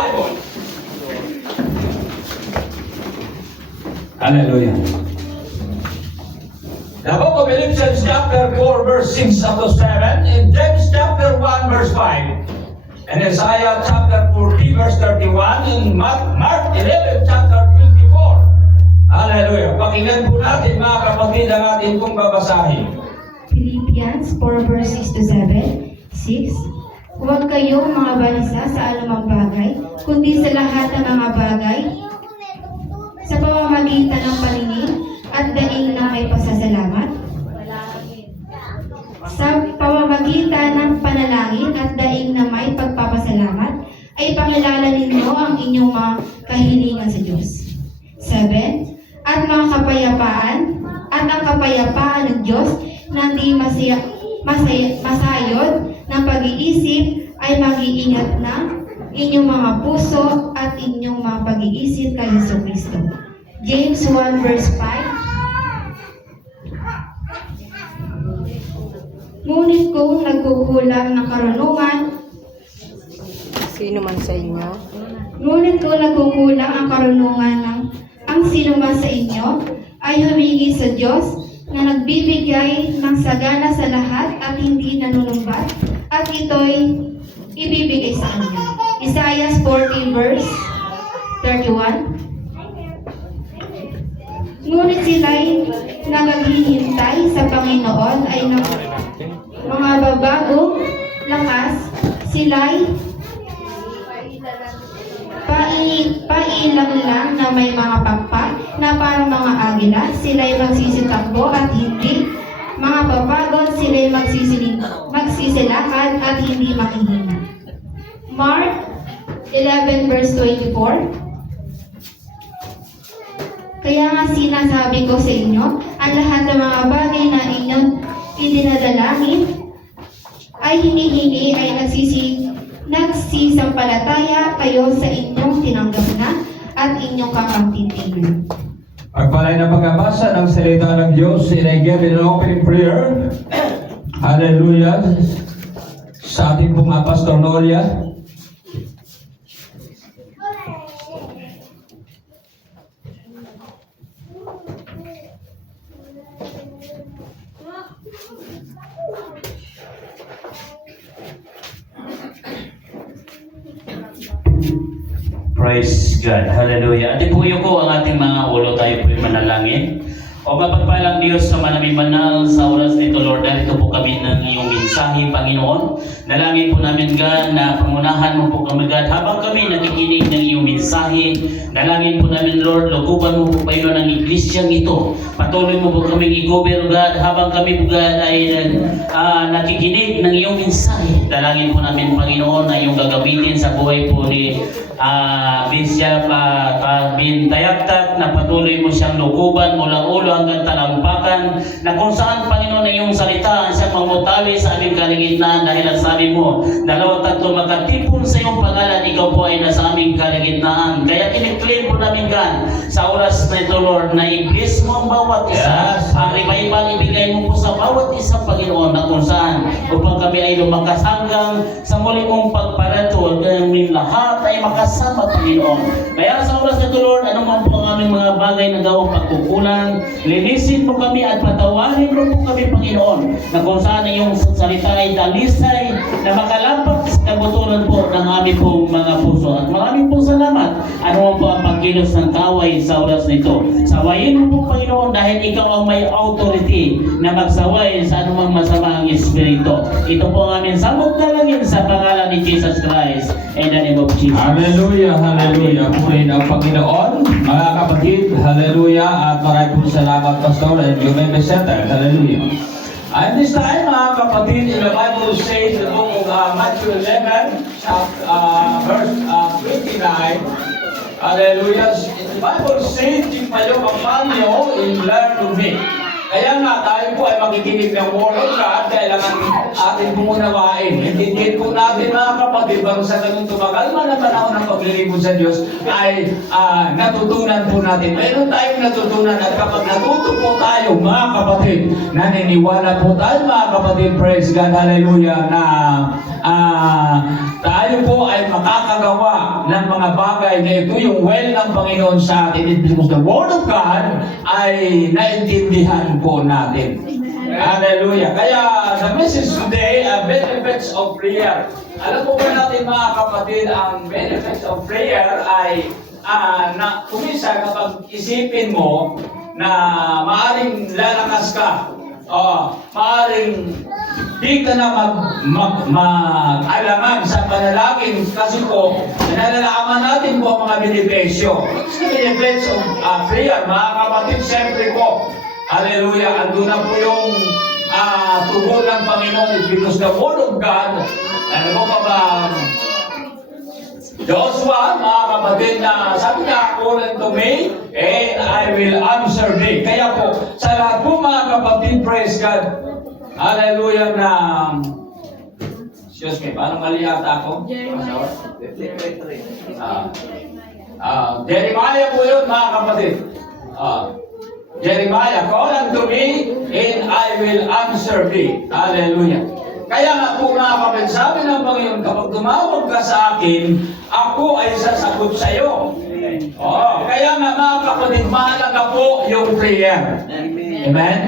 Bible. Hallelujah. The book of Philippians chapter 4 verse 6 up to 7, in James chapter 1 verse 5, and Isaiah chapter 40 verse 31, in Mark 11 chapter 24. Hallelujah. Pakinggan po natin mga kapatid ang ating pong babasahin. Philippians 4 verse 6 to 7, 6. Huwag kayong mga balisa sa anumang bagay, kundi sa lahat ng mga bagay, sa pamamagitan ng paningin at daing na may pasasalamat, sa pamamagitan ng panalangin at daing na may pagpapasalamat, ay pakilala ninyo ang inyong mga kahilingan sa Diyos. 7. At ang kapayapaan ng Diyos na di masayod ng pag-iisip ay mag-iingat ng inyong mga puso at inyong mga pag-iisip kay Jesucristo. James 1 verse 5. Ngunit kung nagkukulang ng karunungan, Sino man sa inyo? ngunit kung nagkukulang ang karunungan ng ang sino man sa inyo, ay humingi sa Diyos na nagbibigay ng sagana sa lahat at hindi nanunumbat, at ito'y ibibigay sa kanya. Isaiah 14 verse 31. Ngunit sila'y nagaghihintay sa Panginoon ay mga babagong lakas, sila'y pailang lang na may mga pakpak na parang mga agila, sila'y magsisitakbo at hindi mga papagod, sila'y magsisilakad at hindi makihina. Mark 11 verse 24. Kaya nga sinasabi ko sa inyo, ang lahat ng mga bagay na inyong idinadalangin ay hinihingi ay nagsisampalataya kayo sa inyong tinanggap na at inyong kapagtitingnan. Pagpalay na pagbabasa ng salita ng Diyos, I give an opening prayer. Hallelujah. Sa ating pong Pastor Nolia. Praise God. Hallelujah. At ipuyo ko ang ating mga ulo, tayo po'y manalangin. O mapagpalang Diyos sa manaming banal sa oras nito, Lord, narito po kami ng iyong mensahe, Panginoon. Dalangin po namin, God, na pangunahan mo po kami, God, habang kami nakikinig ng iyong mensahe. Dalangin po namin, Lord, lukuban mo po kayo ng iglesyang ito. Patuloy mo po kami i-cover, God, habang kami po, God, ay nakikinig ng iyong mensahe. Dalangin po namin, Panginoon, na iyong gagamitin sa buhay po ni Bishop Bintayaktak, na patuloy mo siyang lukuban mula ulo hanggang talampakan, na kung saan, Panginoon, na iyong salita ang siyang mamutawi sa aming kaligitnaan, dahil ang sabi mo, 2-3 magkatipon sa iyong pangalan, ikaw po ay nasa aming kaligitnaan. Kaya kiniklaim po namin, God, sa oras na ito, Lord, na i-bless mo ang bawat isa. Ang revival ibigay mo po sa bawat isa, Panginoon, na kung saan upang kami ay lumakas hanggang sa muli mong pagparato, kaming lahat ay makasama, Panginoon. Kaya sa oras na ito, Lord, anuman po ang aming mga bagay na gawang pagkukulang, linisin mo kami at patawarin mo po kami, Panginoon, na kung saan iyong salita ay dalisay na makalampak sa kabuturan po ng aming pong mga puso. At maraming pong salamat. Anuman po ang pagkilos ng kaway sa oras nito. Sawayin mo po, Panginoon, dahil ikaw ang may authority na magsaway sa anumang masamang espiritu. Ito po ang aming samot dalangin sa pangalan ni Jesus Christ. In the name of Jesus. Hallelujah, hallelujah. Purihin ang Panginoon, mga kapatid. Hallelujah. At maraming po salamat, Pastor, and you may be settled. Hallelujah. At this time, mga kapatid, in the Bible says, the book of Matthew 11, verse 29, hallelujah. The Bible says, "Tipayo kapanyo in learn of me." Kaya nga, tayo po ay makikinig ng Word of God, kailangan atin pong unawain. Intindihin po natin mga kapatid, bago sa ganun tumagal man ang panahon ng paglilingkod sa Diyos, ay natutunan po natin. Mayroon tayong natutunan at kapag natuto po tayo mga kapatid, naniniwala po tayo mga kapatid, praise God, hallelujah, na tayo po ay makakagawa ng mga bagay na ito yung will ng Panginoon sa atin. Because the Word of God ay naintindihan po natin. Hallelujah. Kaya the message today, benefits of prayer. Alam po ba natin mga kapatid, ang benefits of prayer ay na kumisa kapag isipin mo na maaring lalakas ka, maaring di ka na mag-alangan sa panalangin kasi po, nalalaman natin po ang mga benepisyo. Sa benefits of prayer, mga kapatid, siyempre po, hallelujah, andun na po yung tugon ng Panginoon because the Word of God, ano po ba Joshua, mga kapatid, na sabi niya, call unto me, and I will answer thee. Kaya po, sa lahat po mga kapatid, praise God, hallelujah, na excuse me, paano mali yata ako? Jeremiah po yun, mga kapatid. Jeremiah, call unto me, and I will answer thee. Hallelujah. Kaya nga po mga kapatid, sabi ng Panginoon, kapag tumawag ka sa akin, ako ay sasagot sa iyo. Kaya nga mga kapatid, mahalaga po yung prayer. Amen?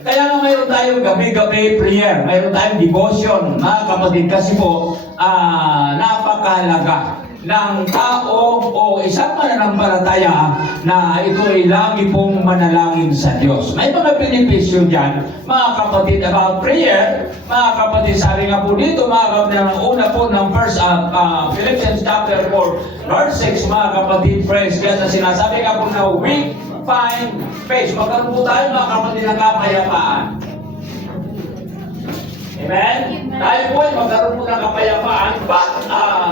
Kaya nga mayroon tayong gabi-gabi prayer, mayroon tayong devotion, mga kapatid, kasi po napakahalaga ng tao o isang mananampalataya na ito ay lagi pong manalangin sa Diyos. May mga benepisyo dyan, mga kapatid, about prayer. Mga kapatid, sabi nga po dito, mga kapatid, ang una po ng Philippians chapter 4, verse 6, mga kapatid, praise God, na sinasabi nga po na we find peace. Magkaroon po tayo, mga kapatid, ng kapayapaan. Amen? Tayo po ay magkaroon po ng kapayapaan.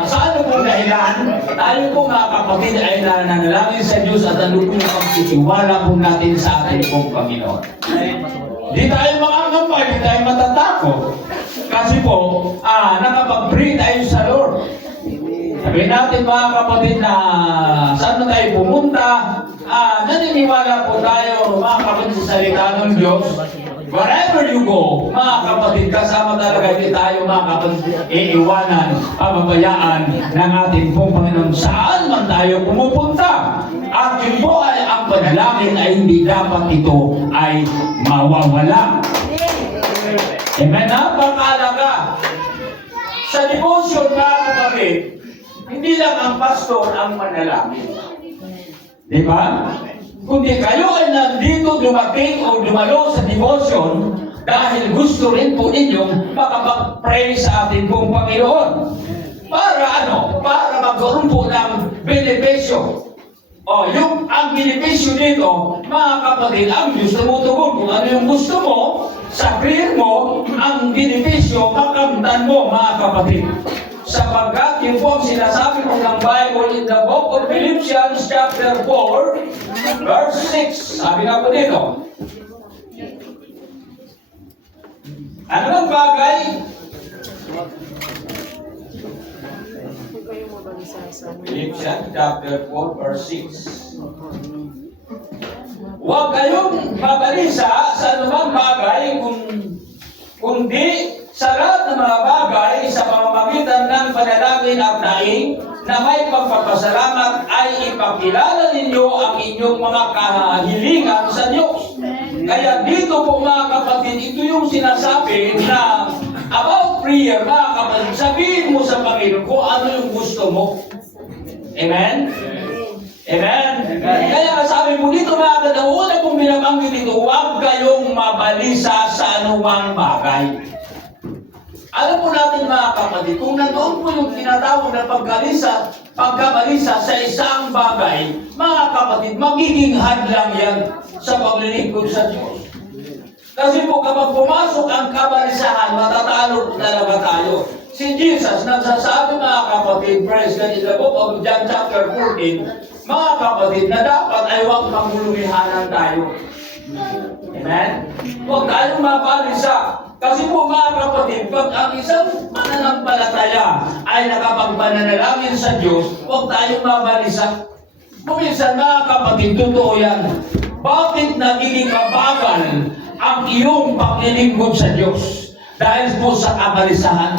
Sa ano pong dahilan? Tayo po mga kapatid ay nananalangin sa Diyos at ano po yung pagtitiwala po natin sa ating pong Panginoon. Di tayo makakampay, di tayo matatakot. Kasi po, nakapag-pray tayo sa Lord. Sabihin natin mga kapatid na saan na tayo pumunta, naniniwala po tayo mga kapatid sa salita ng Diyos. Wherever you go, mga kapatid, kasama talaga hindi tayo mga kapatid iiwanan, pababayaan ng ating pong Panginoon saan man tayo pumupunta. At yun po ay ang panalangin ay hindi dapat ito ay mawawala. Amen? Napakalaga. Sa devotion mga kapatid, hindi lang ang pastor ang manalangin. Di ba? Kundi kayo ay nandito dumating o dumalo sa devotion dahil gusto rin po ninyong makapag-pray sa ating pong Panginoon. Para ano? Para magkaroon po ng benepisyo. Ang benepisyo dito, mga kapatid, ang Diyos tumutugon. Kung ano yung gusto mo, sa prayer mo, ang benepisyo, makamtan mo, mga kapatid. Sapagkat yun po ang sinasabi ko ng Bible in the book of Philippians chapter 4, verse 6. Sabi nga po dito, ano ang bagay? Philippians chapter 4, verse 6. Huwag kayong mabalisa sa anumang bagay kundi sa lahat ng mga bagay sa pamamagitan ng panalangin at daing na may pagpapasalamat ay ipakilala ninyo ang inyong mga kahilingan sa Diyos. Kaya dito po mga kapatid, ito yung sinasabi na about prayer, mga kapatid, sabihin mo sa Panginoon kung ano yung gusto mo. Amen? Amen? Kaya sabi mo dito mga kapatid, una pong binabanggit dito, huwag kayong mabalisa sa anumang bagay. Alam po natin mga kapatid, kung nandoon po yung tinatawag na pagkabalisa sa isang bagay, mga kapatid, magiging hadlang yan sa paglilingkod sa Diyos. Kasi po kapag pumasok ang kabalisahan, matatalo talaga tayo. Si Jesus nagsasabi mga kapatid, praise God, in the book of John chapter 14, mga kapatid, na dapat ay huwag magulumihanan tayo. Amen? Huwag tayong mabalisa. Kasi po mga kapatid, pag ang isang mananampalataya ay nakapagpananalangin sa Diyos, huwag tayong mabalisa. Kuminsan mga kapatid, totoo yan. Bakit nagiging mabagal ang iyong paglilingkod sa Diyos? Dahil po sa kabalisahan.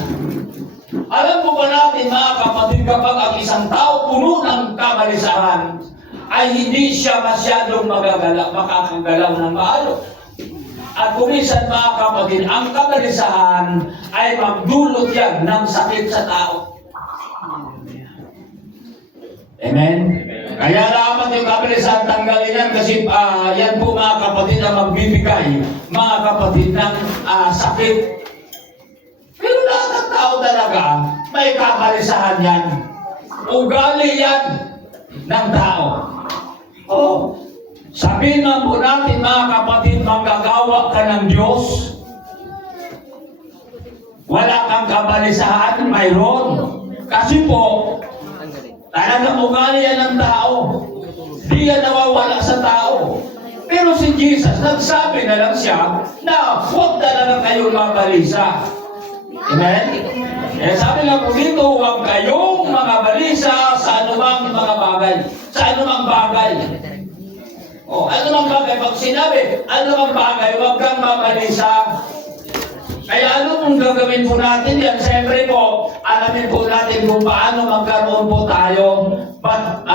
Alam po ba natin mga kapatid, kapag ang isang tao puno ng kabalisahan, ay hindi siya masyadong makakagalaw ng maayos. At kuminsan mga kapatid, ang kabalisahan ay magdulot yan ng sakit sa tao. Amen? Kaya dapat yung kabalisahan tanggalin yan kasi yan po mga kapatid ang magbibigay mga kapatid ng sakit. Pero lahat ng tao talaga may kabalisahan yan. Ugali yan ng tao. Oh, sabihin nga po natin mga kapatid, manggagawa ka ng Diyos. Wala kang kabalisahan, mayroon. Kasi po, talagang ugali yan ng tao. Di yan nawawala sa tao. Pero si Jesus, nagsabi na lang siya na huwag talaga kayong mabalisa. Amen? Eh sabi nga po dito, huwag kayong mga balisa sa anumang mga bagay. Sa anumang bagay. O, anumang bagay. Pag sinabi, anumang bagay, huwag kang mabalisa. Kaya ano kung gagawin po natin yan? Siyempre po, alamin po natin kung paano magkaroon po tayo. But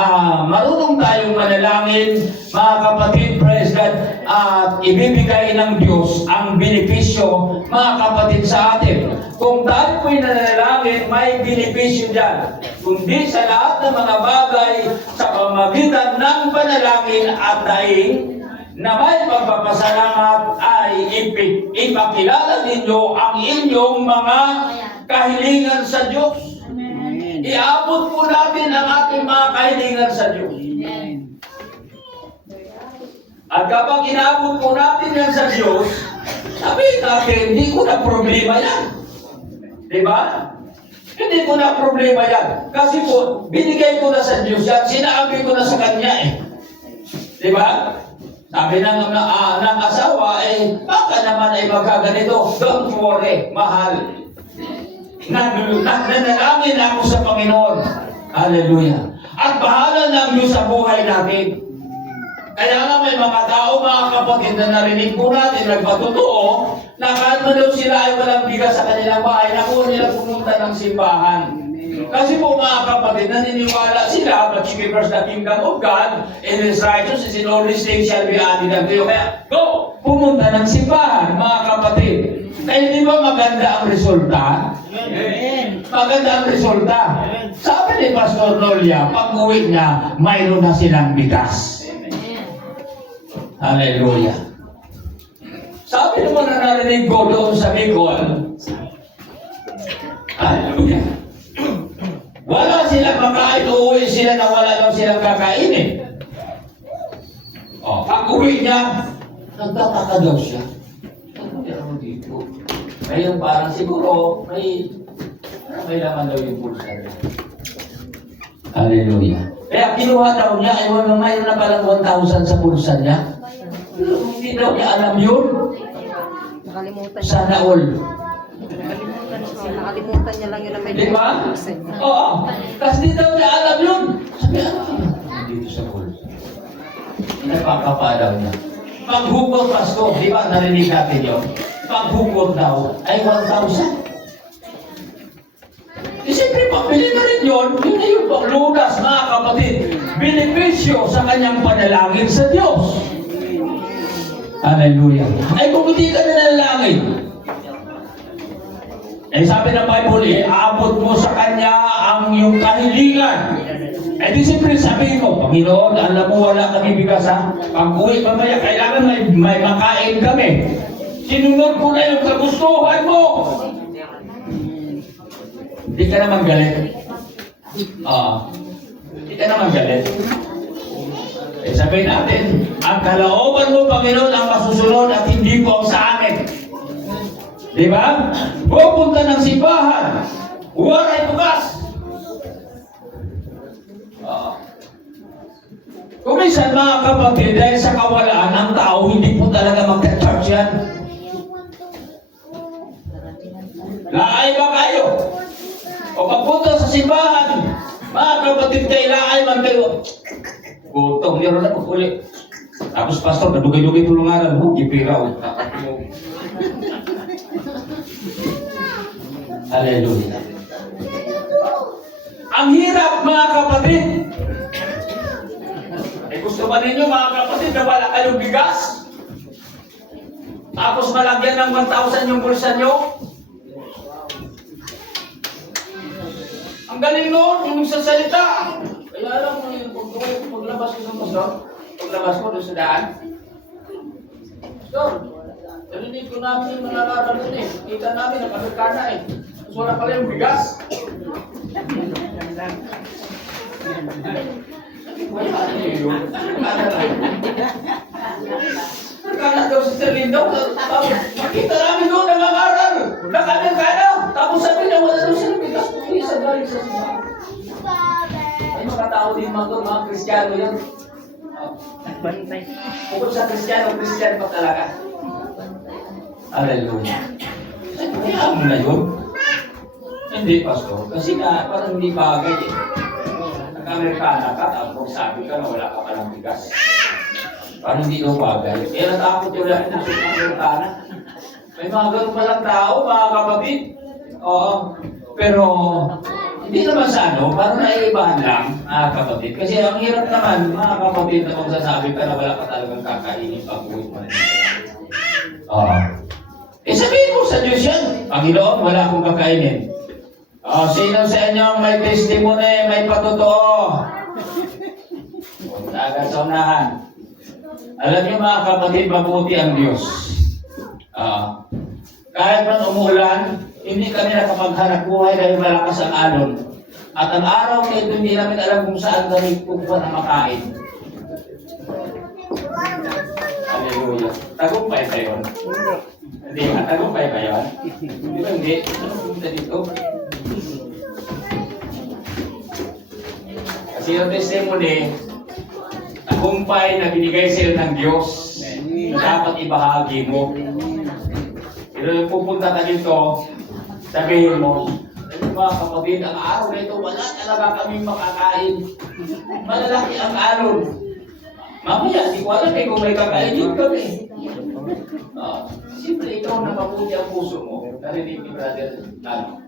marunong tayong manalangin, mga kapatid, praise God, at ibibigay ng Diyos ang benepisyo, mga kapatid, sa atin. Kung tayo po'y nanalangin, may benepisyo dyan. Kundi sa lahat ng mga bagay, sa pamagitan ng panalangin at daing, na may pagpapasalamat ay ipakilala ninyo ang inyong mga kahilingan sa Diyos. Iabot po natin ang ating mga kahilingan sa Diyos. At kapag inaabot po natin yan sa Diyos, sabihin natin, hindi ko na problema yan. Diba? Hindi ko na problema yan. Kasi po, binigay ko na sa Diyos yan, sinabi ko na sa Kanya eh. Diba? Sabi ng asawa, baka naman ay magkaganito. Don't worry, mahal. Nanalangin ako sa Panginoon. Hallelujah. At bahala ng Diyos sa buhay natin. Kaya nga may mga tao, mga kapatid, na narinig po natin, nagpatotoo, na kahit man daw sila ay walang bigas sa kanilang bahay, nakuha nila pumunta ng simbahan. Kasi po mga kapatid, naniniwala sila, but she gives the kingdom of God, and His righteousness in all these things shall be added unto you. Kaya, go! Pumunta ng simbahan, mga kapatid. Kaya di ba maganda ang resulta? Maganda ang resulta. Sabi ni Pastor Nolia, pag uwi niya, mayroon na silang bigas. Hallelujah. Sabi naman na narinig ko doon sa Bicol, hallelujah. Wala silang makain, uuwi sila na wala lang silang kakainin. O, pag uwi niya, nagtataka daw siya. Ano ako dito? Ngayon parang siguro may laman daw yung bulsa niya. Hallelujah. Kaya kinuha daw niya, ay mayroon na palang 1,000 sa bulsa niya. Pero hindi daw niya alam yun. Nakalimutan niya. Sana all. Nakalimutan niya lang yun na may Di ba? Oo. Kasi di daw niya alam yun. Sabi, ano? Dito sa bulsa. Nagpakapa daw niya. Paghugot, Pasko, di ba? Narinig natin yun. Paghugot daw ay 1,000. Siyempre, pabili na rin yun. Yun na yung paglunas, mga kapatid. Benepisyo sa kanyang panalangin sa Diyos. Hallelujah. Ay, kung hindi ka nanalangin, sabi ng Bible, aabot mo sa Kanya ang iyong kahilingan. Di siyempre sabi ko, Panginoon, alam mo wala kami bigas ha. Pag uwi mamaya, kailangan may makain kami. Sinunod ko na yung kagustuhan mo. Hindi ka naman galit. Hindi ka naman galit. Sabihin natin, ang kalooban mo, Panginoon, ang masusunod at hindi po ang sa amin. Di ba? Pupunta ng simbahan. Waray bukas. Kung minsan mga kapatid, dahil sa kawalaan ng tao, hindi po talaga magka-church yan. Laay ba kayo? O pagpunta sa simbahan, mga kapatid kayo, laay man kayo. Gutom, meron na pag-uli. Tapos pastor, nadugay-dugay tulungaran mo, gipiraw. Hallelujah. Ang hirap mga kapatid. Gusto ba ninyo mga kapatid na wala kayong bigas? Tapos malagyan ng 1,000 yung bulsa nyo? Ang galing noon, yung sasalita. Kaya alam mo yun, paglabas ko sa pastor, paglabas ko doon sa daan. Pastor, narinig ko namin yung nangarara doon eh. Kita namin, nakakana eh. So wala pala yung bigas. Nagkana daw si Sir Lindo. Makita namin doon nangangaral. Nakanyang kana. Tapos sabi niya, wala daw silang bigas. Isa galing sa simbahan. Ay mga tao din mga Kristiyano yan. Bukod sa Kristiyano pa talaga. Hallelujah. Kaya mo na yun? Hindi, Pastor. Kasi nga, parang hindi bagay eh. Nag-Amerikana ka, tapos sabi ka na wala ka palang bigas. Parang hindi daw bagay. Kaya natakot yung lahat ng Amerikana. May mga ganun palang tao, mga kapatid. Oo. Pero, hindi naman sa ano, parang naiibahan lang, mga kapatid. Kasi ang hirap naman, mga kapatid, na kung sasabi ka na wala ka talagang kakainin pag-uwi mo na. Oo. Sabihin mo sa Diyos yan, Panginoon, wala akong kakainin. Sino sa inyo may testimony, may patotoo? Punta agad sa unahan. Alam niyo mga kapatid, mabuti ang Diyos. Kahit man umuulan, hindi kami nakapaghanap buhay dahil malakas ang alon. At ang araw na ito, hindi namin alam kung saan kami kukuha na makain. Hallelujah. Tagumpay ba yun? Hindi nga, tagumpay ba yun? Di ba hindi? Ano punta dito? Kasi yung testimony, tagumpay na binigay sa'yo ng Diyos, dapat ibahagi mo. Pero pupunta ka dito, sabihin mo, mga kapatid, ang araw na ito, wala talaga kaming makakain. Malalaki ang alon. Mamaya, di ko alam kung may kakain yun kami. Siyempre, ikaw na mabuti ang puso mo. Narinig ni Brother Lalo.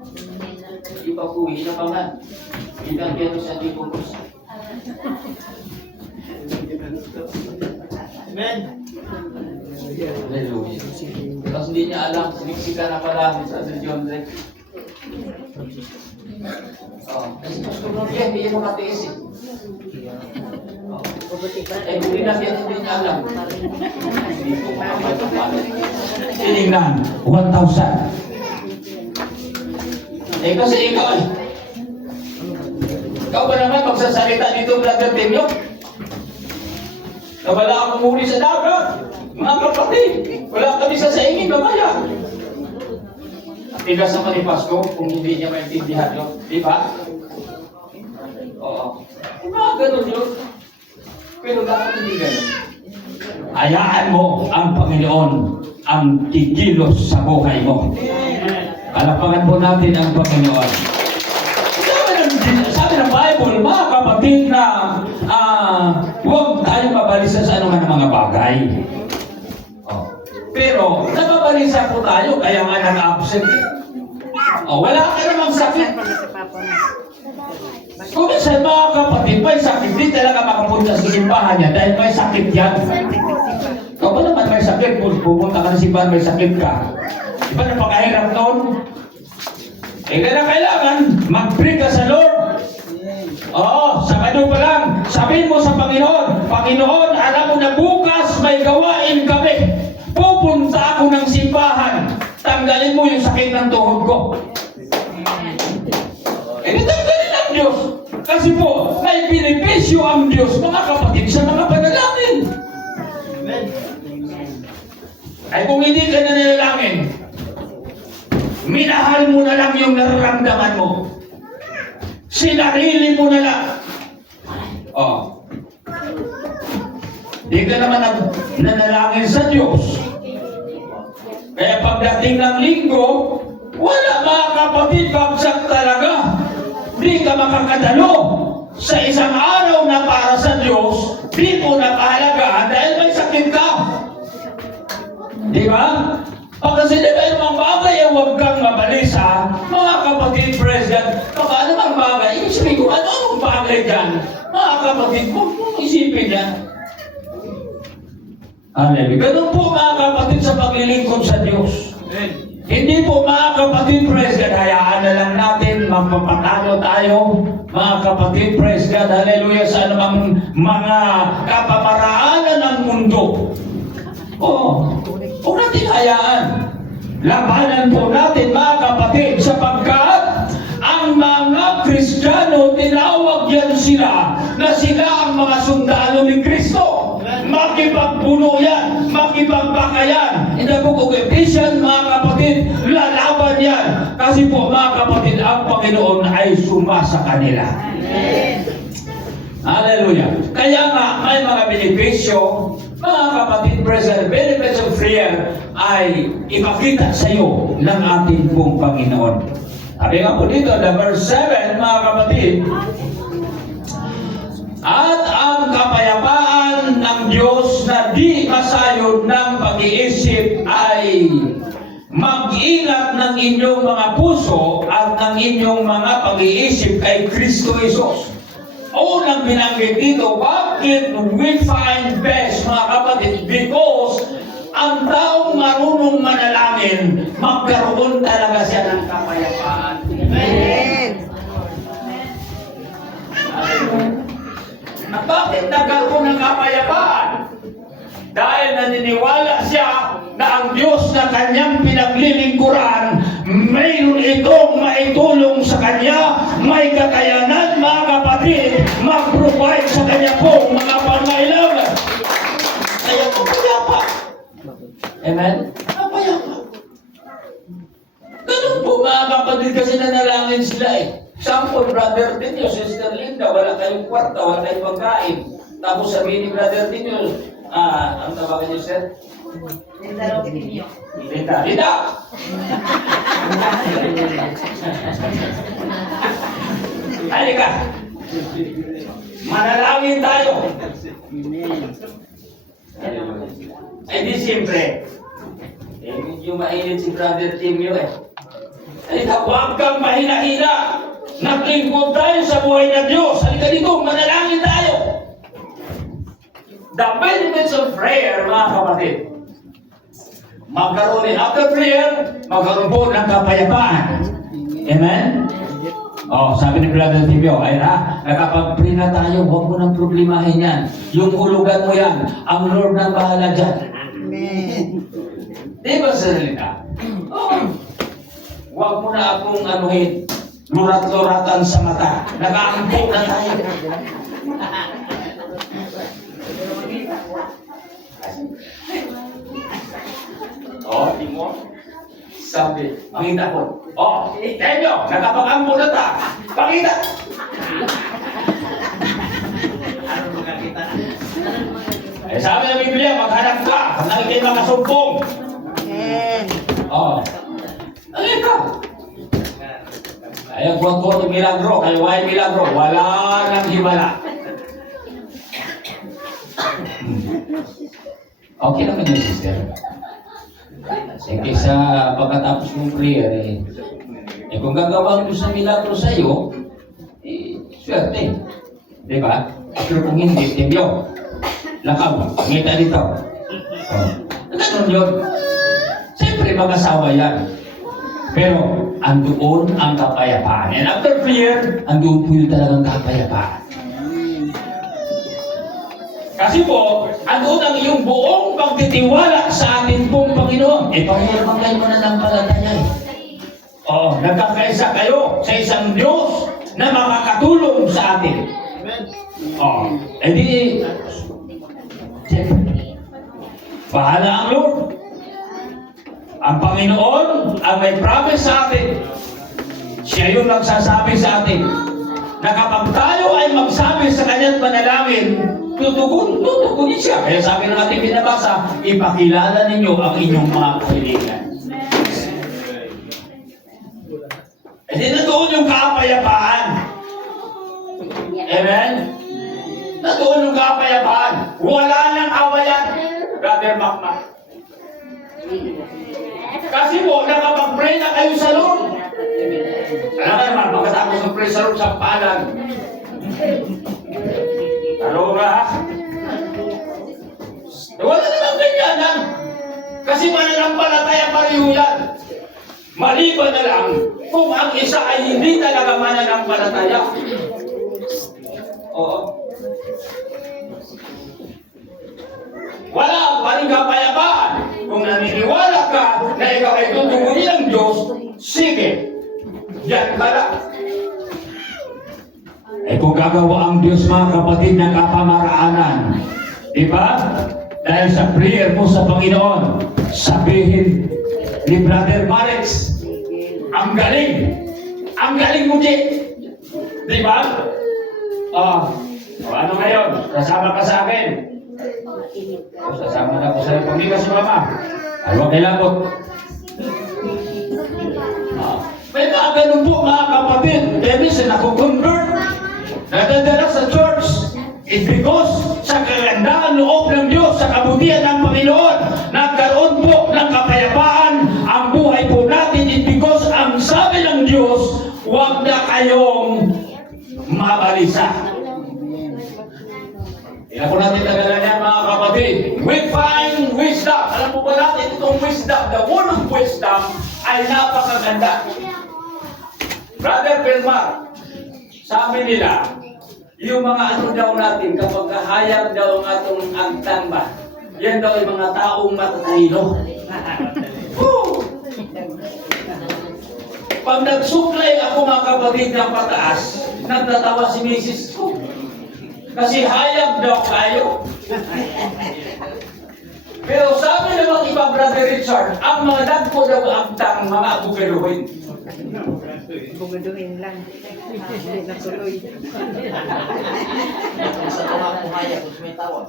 Ipapuhi na pangan. Hindang kaya sa di ko puso. Amen. Hallelujah. Tapos hindi niya alam, siniksika na pala sa John Drake. Kasi gusto mo niya, hindi niya makatiis eh. Hindi na siya, hindi niya alam. Hindi ko makapagpapalit. Tinignan, 1,000. Kasi ikaw eh. Ikaw ba naman magsasalita dito, Brother Temyo? Na wala akong muli sa dagat. Mga kapatid, wala kami sa saingin, mamaya. Tigas naman ni Pasko kung hindi niya maintindihan yun. Di ba? Oo. Mga ganun yun. Pero dapat hindi ganun. Hayaan mo ang Panginoon ang kikilos sa buhay mo. Palapakan po natin ang Panginoon. Sabi ng Bible, mga kapatid na huwag tayo mabalisa sa anuman ng mga bagay. Pero, nababalisa po tayo, kaya nga nag-absent eh. Wala ka namang sakit. Kung minsan mga kapatid, may sakit, di talaga makapunta sa simbahan niya dahil may sakit yan. Ikaw ba naman may sakit, pupunta ka sa simbahan, may sakit ka. Di ba napakahirap noon? Kaya kailangan mag-pray ka sa Lord. Sabado pa lang, sabihin mo sa Panginoon, Panginoon, alam mo na bukas may gawain kami. Pupunta ako ng simbahan. Tanggalin mo yung sakit ng tuhod ko. Tanggalin ang Diyos. Kasi po, may benepisyo ang Diyos, mga kapatid, sa mga panalangin. Ay kung hindi ka nanalangin, minahal mo na lang yung nararamdaman mo. Sinarili mo na lang. Di ka naman nanalangin sa Diyos. Kaya pagdating ng linggo, wala mga kapatid, bagsak talaga. Di ka makakadalo sa isang araw na para sa Diyos, di mo napahalagaan dahil may sakit ka. Di ba? Pagkasi di ba yung mga bagay ay huwag kang mabalisa, mga kapatid, praise God, baka anumang bagay, isipin ko, anong bagay dyan? Mga kapatid, huwag mong isipin yan. Hallelujah. Ganun po mga kapatid sa paglilingkod sa Diyos. Hindi po mga kapatid, praise God, hayaan na lang natin, magpapatalo tayo, mga kapatid, praise God, hallelujah, sa anumang mga kapamaraanan ng mundo. Huwag natin hayaan. Labanan po natin mga kapatid sapagkat ang mga Kristiyano, tinawag yan sila na sila ang mga sundalo ni Kristo. Makipagpuno yan, makipagbakayan. In the book of Ephesians, mga kapatid, lalaban yan. Kasi po mga kapatid, ang Panginoon ay sumasa kanila. Hallelujah. Kaya nga, may mga benepisyo, mga kapatid, present benefits of prayer ay ipakita sa iyo ng ating pong Panginoon. Sabi nga po dito, verse 7, mga kapatid, at ang kapayapaan ng Diyos na di masayod ng pag-iisip ay mag-ingat ng inyong mga puso at ng inyong mga pag-iisip kay Kristo Jesus. Unang binanggit dito, bakit we find best, mga kapatid? Because ang taong marunong manalangin, magkaroon talaga siya ng kapayapaan. Amen. At bakit nagkaroon ng kapayapaan? Dahil naniniwala siya na ang Diyos na kanyang pinaglilingkuran, mayroon itong maitulong sa kanya, may kakayanan, mga kapatid, mag-provide sa kanya pong mga pangailangan. Kaya kapayapa. Amen? Kapayapa. Ganun po mga kapatid kasi nanalangin sila eh. Sample, brother Dinyo, sister Linda, wala kayong kwarta, wala kayong pagkain. Tapos sabihin ni brother Dinyo, ang tawagan niyo, sir? Linda. Linda! Halika! Manalangin tayo! Ay di siyempre. Medyo mainit si brother Timio eh. Halika, huwag kang mahina-hina! Naglingkod tayo sa buhay na Diyos. Halika dito, manalangin tayo! The benefits of prayer, mga kapatid. Magkaroon din after prayer, magkaroon po ng kapayapaan. Amen? Sabi ni Brother Tibio, ay nakapag-pray na tayo, huwag mo nang problemahin yan. Yung hulugan mo yan, ang Lord na bahala dyan. Amen. Di ba, Serlina? Huwag mo na akong anuhin, lurat-luratan sa mata. Nakaampo na tayo. Di mo? Sabi, pakita ko. Tenyo, nakapakampo na ta. Pakita! Sabi ng Biblia, maghanap ka. Pag kayo makasumpong. Amen. Alin ka? Ayaw kuwan-kuwan yung milagro. Kayo ay milagro. Wala nang himala. Okay naman yun, sister. Sige, sa pagkatapos ng prayer, kung gagawin mo sa milagro sa iyo, swerte. Di ba? Pero kung hindi, tibyo. Lakaw, ngita dito. Ganun yun. Siyempre, mag-asawa yan. Pero, andoon ang kapayapaan. And after prayer, andoon po yung talagang kapayapaan. Kasi po, andoon ang iyong buong pagtitiwala sa ating pong Panginoon. Panginoon kayo mo na ng palataya eh. Nagkakaisa kayo sa isang Diyos na makakatulong sa atin. Di, bahala ang Lord. Ang Panginoon ang may promise sa atin. Siya yung nagsasabi sa atin na kapag tayo ay magsabi sa kanyang panalangin, tutugunin siya. Kaya sabi ng ating binabasa, ipakilala ninyo ang inyong mga kahilingan. E di natuon yung kapayapaan. Amen? Natuon yung kapayapaan. Wala nang awayan. Brother Makmak. Kasi po, nakapag-pray na kayo sa Lord. Alam ka naman, pagkatapos ng pray sa Lord sa palan. Ano ba? Wala namang ganyanan. Kasi mananampalataya pareho yan. Maliban na lang kung ang isa ay hindi talaga mananampalataya. Oo. Wala ang paring kapayapaan. Kung naniniwala ka na ikaw ay tutugunin ng Diyos, sige. Yan ka lang. Eh kung gagawa ang Diyos mga kapatid ng kapamaraanan, di ba? Dahil sa prayer mo sa Panginoon, sabihin ni Brother Marex, ang galing mo, Jay. Di ba? Ano ngayon? Kasama ka sa akin. Sasama na ko sa iyo. Kung di ka sumama, huwag kailangan. May mga ganun po mga kapatid. Kaya minsan ako-convert. Nadadala sa church. It's because sa kagandahan loob ng Diyos, sa kabutihan ng Panginoon, nagkaroon po ng kapayapaan ang buhay po natin. It's because ang sabi ng Diyos, huwag na kayong mabalisa. Kaya po natin tagalan yan mga kapatid. We find wisdom. Alam po ba natin itong wisdom, the word of wisdom ay napakaganda. Brother Belmar, sabi nila, yung mga ano daw natin, kapag kahayag daw ang atong agtang ba, yan daw ay mga taong matatalino. Pag nagsuklay ako mga kapatid ng pataas, nagtatawa si Mrs. ko. Kasi hayag daw kayo. Pero sabi namang iba, Brother Richard, ang mga nagpo daw agtang mga abugaluhin. Bugaduhin lang. Hindi na tuloy. Sa tunga mo hayag, mas may tawag.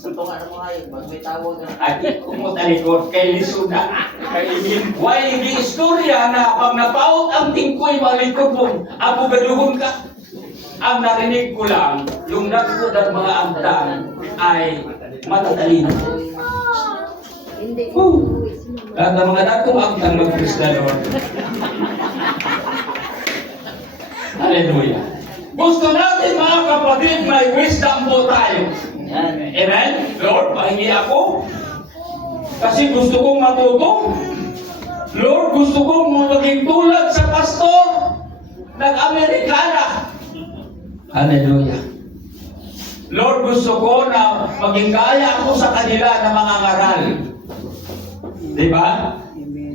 Sa tunga mo hayag, mas may tawag. At kumutalikod kay Lisuda. Kay Ibin. Why hindi istorya na pag napaot ang tingkoy malikod mo, abugaluhon ka. Ang narinig ko lang, yung nagpo ng mga agtang ay matatalino. At ang mga datong agtang mag-praise the Lord. Hallelujah. Gusto natin mga kapatid, may wisdom po tayo. Amen? Lord, pahingi ako. Kasi gusto kong matuto. Lord, gusto kong maging tulad sa pastor nag-Amerikana. Hallelujah. Lord, gusto ko na maging gaya ako sa kanila na mga ngaral. Di ba?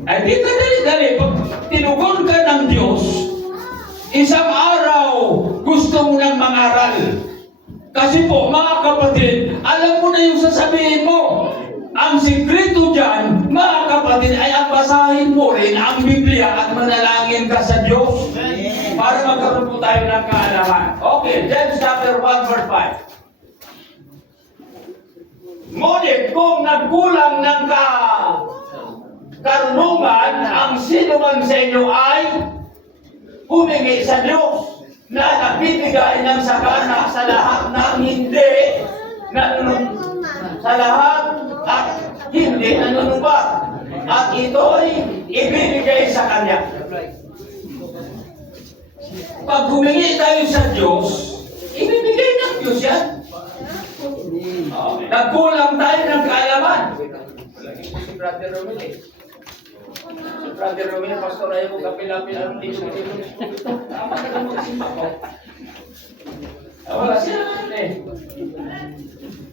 Ay di ka dali-dali. Pag tinugon ka ng Diyos, isang araw gusto mo ng mangaral. Kasi po, mga kapatid, alam mo na yung sasabihin mo. Ang sikreto dyan, mga kapatid, ay ang basahin mo rin ang Biblia at manalangin ka sa Diyos. Para magkaroon po tayo ng kaalaman. Okay, James chapter 1 verse 5. Ngunit kung nagkulang ng karunungan, ang sino man sa inyo ay humingi sa Diyos na nagbibigay ng sagana sa lahat ng hindi sa lahat at hindi nanunumbat. At ito'y ibibigay sa Kanya. Pag humingi tayo sa Diyos, ibibigay ng Diyos yan. Nagkulang tayo ng kaalaman. Si Brother Romel Si Brother Romel, pastor, ayaw ko kapil-apil. Anong dito? Tama na ka magsimba ko. Wala siya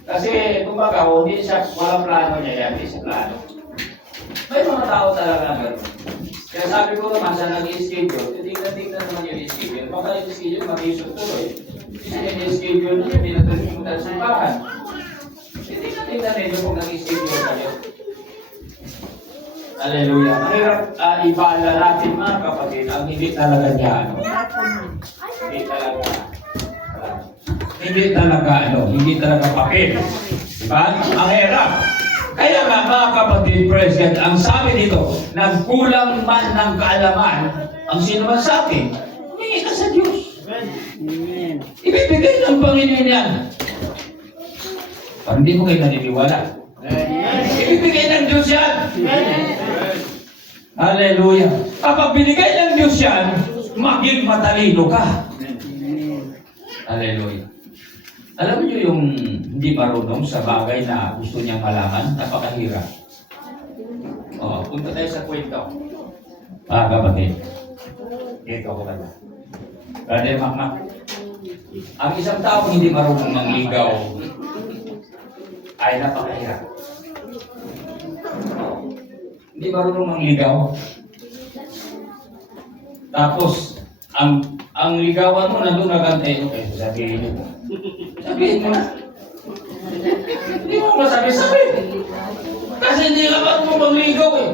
Kasi, kumbaga, hindi siya, walang plano niya yan. Hindi siya plano. May mga tao talaga gano'n. Kaya sabi ko naman sa nag-i-schedule, tingnan naman yung i-schedule. Baka yung schedule mag-isot tuloy. Kasi yung schedule nyo, pinatuloy mo dahil sa simbahan. Tingnan nyo kung nag-i-schedule kayo. Hallelujah. Mahirap ibala natin mga kapatid ang hindi talaga niya. Hindi talaga. hindi talaga papel. Diba? Ang hirap. Kaya nga mga kapatid, praise God, ang sabi dito, nagkulang man ng kaalaman, ang sino man sa atin, humingi ka sa Diyos. Amen. Ibibigay ng Panginoon yan. Parang hindi mo kayo naniniwala. Ibibigay ng Diyos yan. Hallelujah. Kapag binigay ng Diyos yan, maging matalino ka. Hallelujah. Alam niyo yung hindi marunong sa bagay na gusto niyang malaman, napakahirap. Punta tayo sa kwento. Kapatid. Dito ako na. Brother Makmak. Ang isang tao hindi marunong mangligaw ay napakahirap. Hindi marunong mangligaw. Tapos, ang ligawan mo nandun nagantay. Okay, sabihin mo. Sabihin mo na. Hindi mo masabi-sabi. Kasi hindi ka marunong mangligaw eh.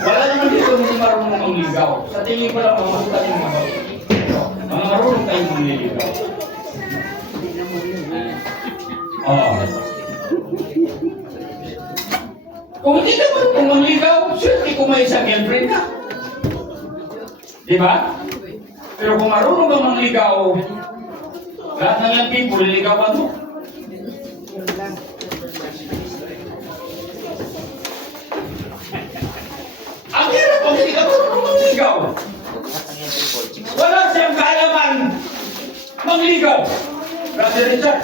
Wala naman dito hindi marunong mangligaw. Sa tingin ko lang mamunta yung mga marunong tayong mangliligaw. Oo. Kung hindi ka marunong mangligaw, syempre kung may isang girlfriend ka. Diba? Pero kung marunong kang mangligaw, lahat ng yung people, liligawan mo. Ang hirap kung hindi ka marunong mangligaw. Wala siyang kaalaman mangligaw. Brother Richard,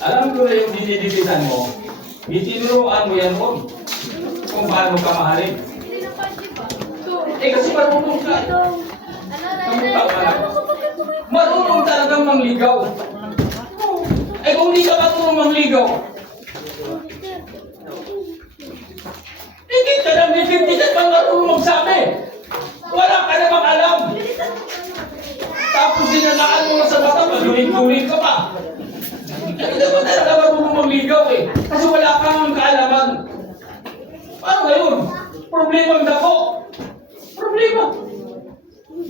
alam ko na yung dinidibitan mo, itinuruan mo yan mo kung paano ka mahalin. Kasi marunong ka. Marunong talagang mangligaw. Kung hindi ka marunong mangligaw, hindi ka na may 50 ka marunong magsabi. Wala ka namang alam. Tapos dinalaan mo sa bata, maluling-luling ka pa. Hindi naman talaga marunong mangligaw eh. Kasi wala kang kaalaman. Paano ngayon? Problema ang dako. Problema.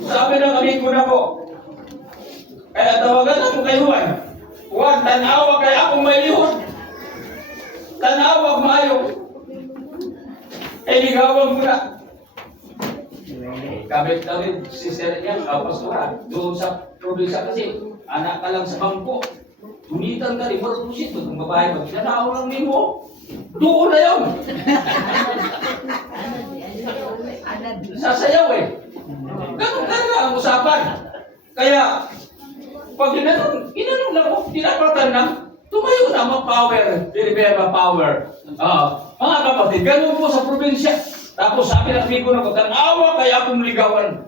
Sabi ng amigo na ko, kaya tawagan ako kay Juan. Juan, tanawa kaya akong may lihod. Tanawa maayo. Ligawan mo na. Kabit na rin si Sir Ian, pastoran. Doon sa probinsya kasi, anak ka lang sa bangko. Tunitan ka rin, marupusit mo. Kung babae mo, tanawa lang din mo. Doon na yun. Sasayaw eh. Ganun talaga ang usapan. Kaya, pag ginanong lang mo, tinapatan lang, tumayo na mag-power, deliver power. Mga kapatid, ganun po sa probinsya. Tapos sabi ng amigo na ko, tanawa kaya akong ligawan.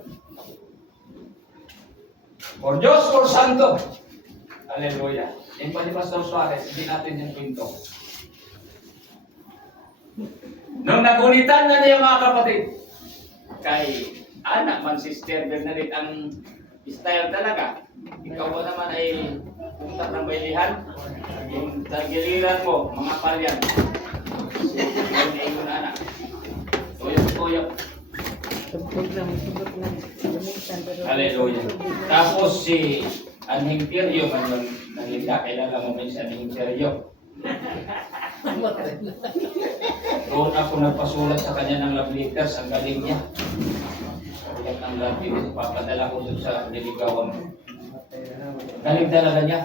For Diyos, for Santo. Hallelujah. Yung pa ni Pastor Suarez, hindi natin yung pinto. Nung nagulitan na niya mga kapatid, kay anak man Sister Bernadette ang style talaga. Ikaw mo naman ay punta ng bailihan. Yung tagiliran mo, mga palyan. Yung ingon anak. Tuyok-tuyok. Hallelujah. Tapos si Anhing Tiryo, man yung nalita, kailangan mo may si Anhing Tiryo. Doon ako nagpasulat sa kanya ng love letters, ang galing niya. Sulat ng love letters, papadala ko doon sa niligawan. Galing talaga niya.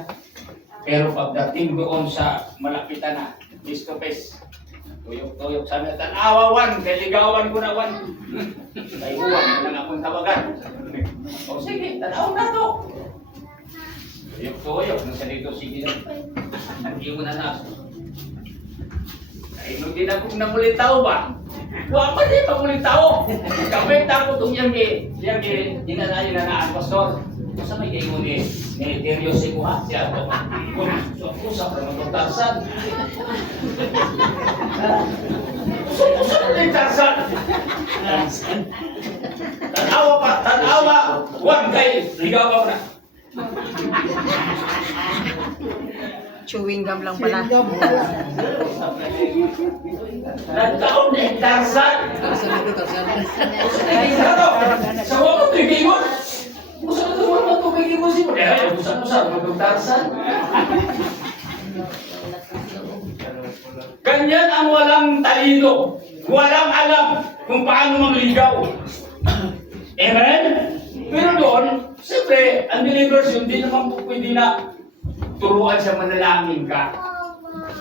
Pero pagdating doon sa malapitan na, face to face, tuyok-tuyok sa mga tanawawan, kay ligawan ko na wan. Kay Juan, na akong tawagan. O sige, tanaw na to. Tuyok-tuyok, nasa dito, sige na. Hindi mo na naso. Ay, nung dinagong na mulit tao ba? Huwag pa din pa mulit tao. Kapit ako itong yung dinanayin na naan, Pastor. Masa may kayo ni Tiryo si Kuha? Siya ito. Usap na mag-tarsan. Usap na tarsan. Tanawa pa, tanawa. Huwag kayo, ligawa mo na. Chewing gum lang pala. Nagtaon na yung tarsan. Sa wala mo tigil mo. Gusto ko sa wala mo tigil mo si mo. Eh, usap-usap, magdugtarsan. Ganyan ang walang talino. Walang alam kung paano mangligaw. Amen? Pero doon, siyempre, ang believers yun, di naman po pwede na turuan siya manalangin ka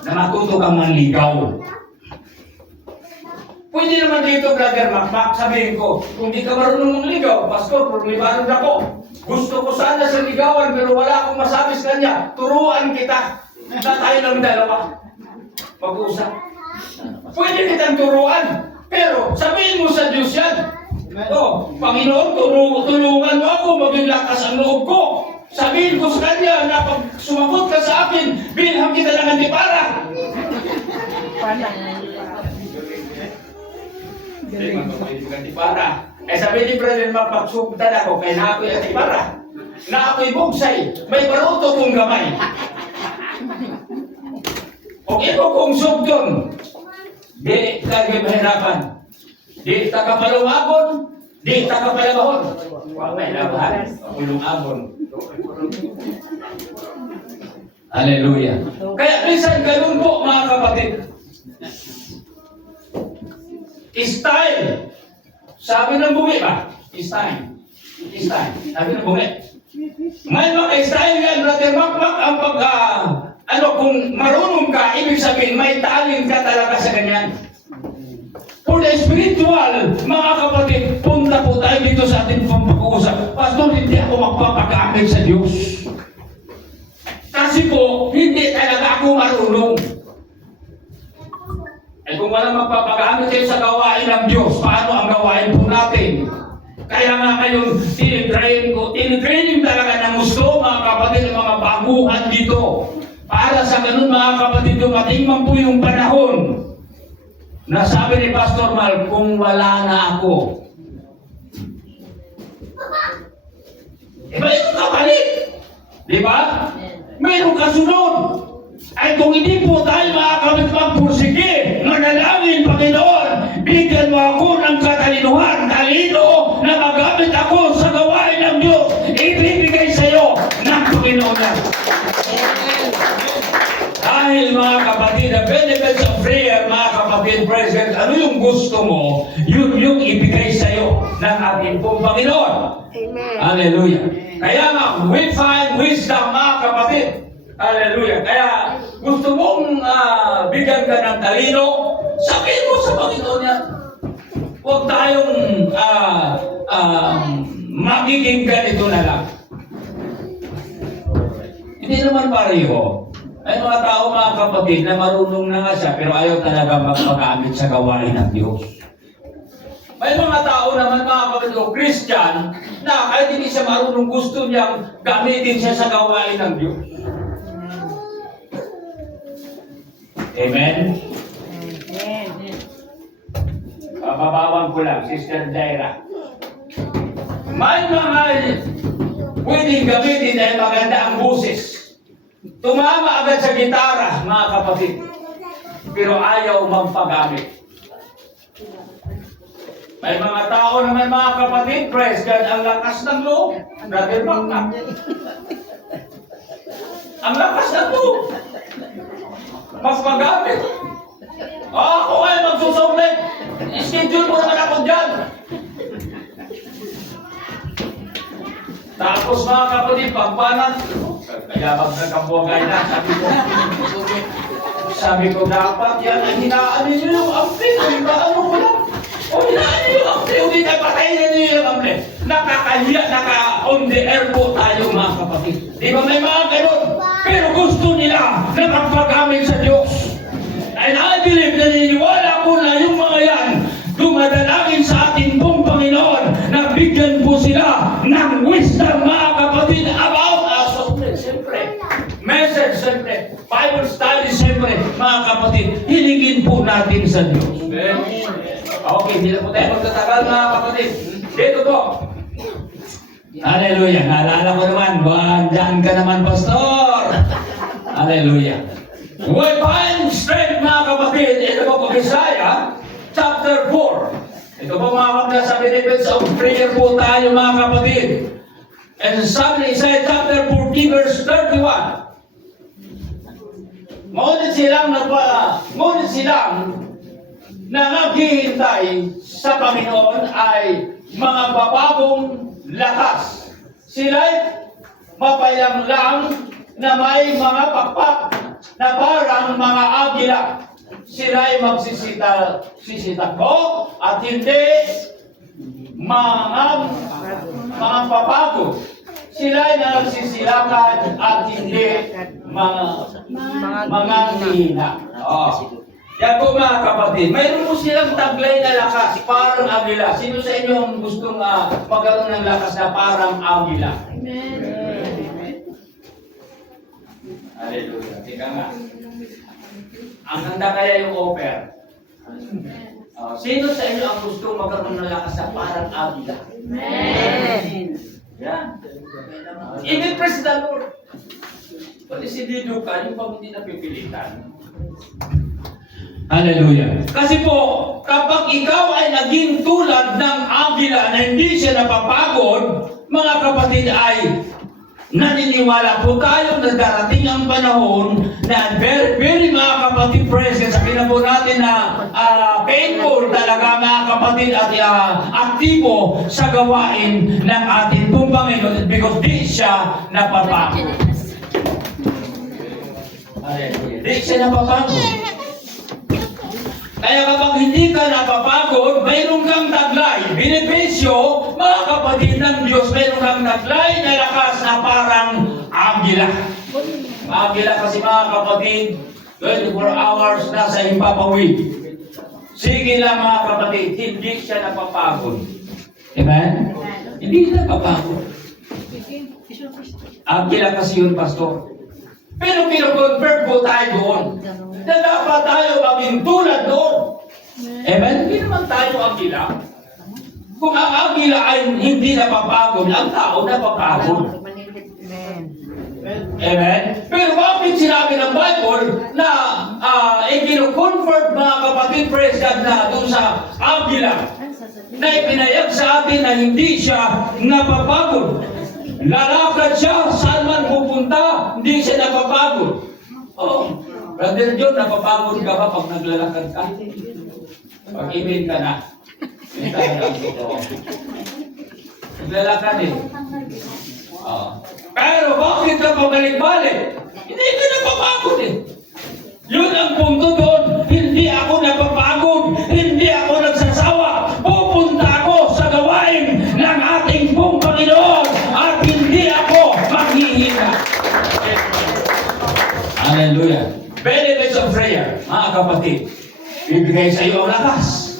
na matuto kang manligaw. Pwede naman dito, Brother Macmac, sabihin ko, kung di ka marunong mangligaw, Pastor, problemado ako. Gusto ko sana sa ligawan, pero wala akong masabi sa kanya. Turuan kita. Na tayo ng dalawa. Mag-usap. Pwede kitang turuan, pero sabihin mo sa Diyos yan. Oh, Panginoon, tulungan mo ako, maging lakas ang loob ko. Sabihin ko sa kanya na pag sumagot ka sa akin, bilhan kita ng antipara. Antipara. Eh sabi ni Brother Mac, magsugtan ako, kaya na ako'y antipara. Na ako'y bugsay, may baruto kong gamay. O ito kong sugton, di kagay mahirapan. Di takapalungabon, di takapalabahon. Huwag may labahan, pulungabon. Hallelujah. Kaya minsan ganun po mga kapatid. Style. Sabi ng bungi ba? Style. Style. Sabi ng bungi. May mga style yan, Brother Macmac, ang kung marunong ka, ibig sabihin, may talent ka talaga sa ganyan. For the spiritual, mga kapatid, punta po tayo dito sa ating pag-uusap. Pastor, hindi ako magpapagamit sa Diyos. Kasi po, hindi talaga ako marunong. Eh kung walang magpapagamit kayo sa gawain ng Diyos, paano ang gawain po natin? Kaya nga ngayon, tinitraining talaga ng gusto, mga kapatid, ng mga baguhan dito. Para sa ganun, mga kapatid, dumating man po yung panahon na sabi ni Pastor Mal, kung wala na ako. Mayroon ka balik. Di ba? Mayroon ka sunod. Ay kung hindi po tayo makakabit magpursige, manalangin, Panginoon, bigyan mo ako ng katalinuhan, talino na magamit ako sa gawain ng Diyos, ibibigay sa iyo ng Panginoon. Dahil mga kapatid, the benefits of prayer, mga kapatid, present, ano yung gusto mo, yun yung ibigay sa iyo ng ating pong Panginoon. Amen. Hallelujah. Kaya nga, we find wisdom, mga kapatid. Hallelujah. Kaya gusto mong bigyan ka ng talino, sabihin mo sa Panginoon yan. Huwag tayong magiging ganito na lang. Hindi naman pareho. May mga tao, mga kapatid, na marunong na nga siya, pero ayaw talaga magpagamit sa gawain ng Diyos. May mga tao naman, mga kapatid o Christian, na kahit hindi siya marunong, gusto niyang gamitin siya sa gawain ng Diyos. Amen? Amen. Papabawan ko lang, Sister Jaira. May mga pwedeng gamitin dahil maganda ang boses. Tumama agad sa gitara, mga kapatid. Pero ayaw magpagamit. May mga tao naman, mga kapatid, praise God, ang lakas ng loob. Brother Macmac. Ang lakas ng loob. Magpagamit. Ako ay magsusubmit. Schedule mo naman ako dyan. Tapos mga kapatid, pagpanan, kaya magkakambuagay na, sabi ko, dapat yan, ay hinaan niyo yung ampli, hinaan mo ko lang. O hinaan niyo yung ampli, o hindi na patayin niyo yung ampli. Nakakahiya, on the air po tayo, mga kapatid. Di ba may mga ganun? Pero gusto nila na magpagamit sa Diyos. And I believe, naniniwala ko na yung mga yan, dumadalangin sa ating pong Panginoon na bigyan po sila ng wisdom, mga kapatid, about us. Siyempre, message, siyempre, Bible study, siyempre, mga kapatid, hilingin po natin sa Diyos. Okay, hindi na po tayo magtatagal, mga kapatid. Dito po. Hallelujah. Naalala ko naman, dyan ka naman, Pastor. Hallelujah. We find strength, mga kapatid, ito po Isaiah chapter 4. Ito po mga kapatid, sa benefits of prayer po tayo, mga kapatid. And sabi ni Isaiah chapter 40 verse 31, ngunit silang naghihintay sa Panginoon ay mga babagong lakas. Sila'y mapayamlang na may mga pakpak na parang mga agila. Sila'y magsisitakbo at hindi mga papago. Sila'y nagsisilakan at hindi mga hihina. Yan po mga kapatid, mayroon po silang taglay na lakas, parang agila. Sino sa inyo ang gustong magkaroon ng lakas na parang agila? Amen. Hallelujah. Tika nga. Ang ganda kaya yung offer. Sino sa inyo ang gustong magkaroon ng lakas na parang agila? Amen. Yan. Impress the Lord. Pwede si Dido ka, yung pag hindi napipilitan. Hallelujah. Kasi po, kapag ikaw ay naging tulad ng agila na hindi siya napapagod, mga kapatid ay naniniwala po tayo na darating ang panahon na very mga kapatid present, sabihin na po natin na painful talaga mga kapatid at aktibo sa gawain ng ating pong Panginoon because di siya napapagod. Hallelujah. Di siya napapagod. Kaya kapag hindi ka napapagod, mayroon kang taglay. Benepisyo, mga kapatid ng Diyos, mayroon kang taglay na lakas na parang agila. Agila kasi mga kapatid, 24 hours na sa impapawid. Sige lang mga kapatid, hindi siya napapagod. Amen? Hindi siya napapagod. Agila kasi yun, pastor. Pero kino-convert po tayo doon. Na dapat tayo maging tulad doon. Amen? Hindi naman tayo agila. Kung ang agila ay hindi napapagod, ang tao napapagod. Amen? Pero bakit sinabi ng Bible na ikino-convert mga kapatid, praise God, na doon sa agila na ipinayag sa atin na hindi siya napapagod. Lalakad siya, saan man pupunta, hindi siya napapagod. Oh, Brother John, napapagod ka ba pag naglalakad ka? Pag-ibig ka na. Hindi talaga ang totoo. Naglalakad eh. Pero bakit ka pabalik-balik? Hindi ka napapagod eh. Yun ang punto doon. Hindi ako napapagod. Hindi ako nagsasawa. Pupunta ako sa gawain ng ating pong Panginoon at hindi ako maghihina. Hallelujah. Benefits of prayer, mga kapatid. Bibigay sa iyo ang lakas.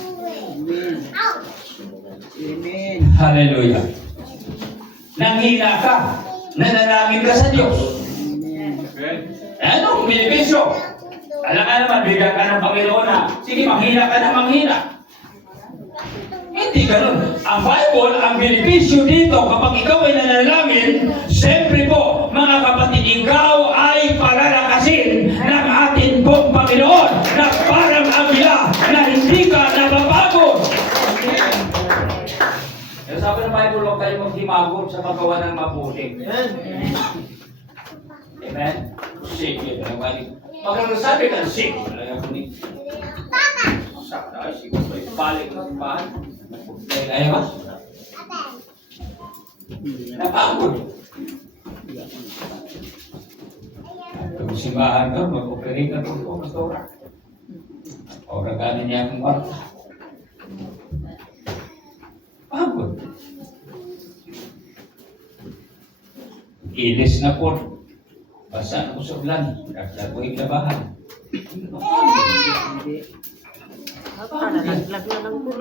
Amen. Hallelujah. Nanghina ka, nanalangin ka sa Diyos. Anong benepisyo? Alam ka naman, bigyan ka ng Panginoon na, sige, manghina ka na manghina. Hindi ganun. Ang Bible, ang benepisyo dito, kapag ikaw ay nanalangin, siyempre po, mga kapatid, ikaw ay palalakasin ng ating pong Panginoon na parang agila na hindi ka napapagod. Kaya sabi ng Bible, huwag kayo maghimagod sa paggawa ng mabuti. Amen? Sige. Pag sabi ka, sige. Sakta, sige. Balik na simbahan. Ayaw ba? Napagod. Kung simbahan ka, mag-operate na po pastora. O gaganin niya akong barta. Pagod. Ilis na po. Basa na ko sa ulan. Kaya ko iklabahan.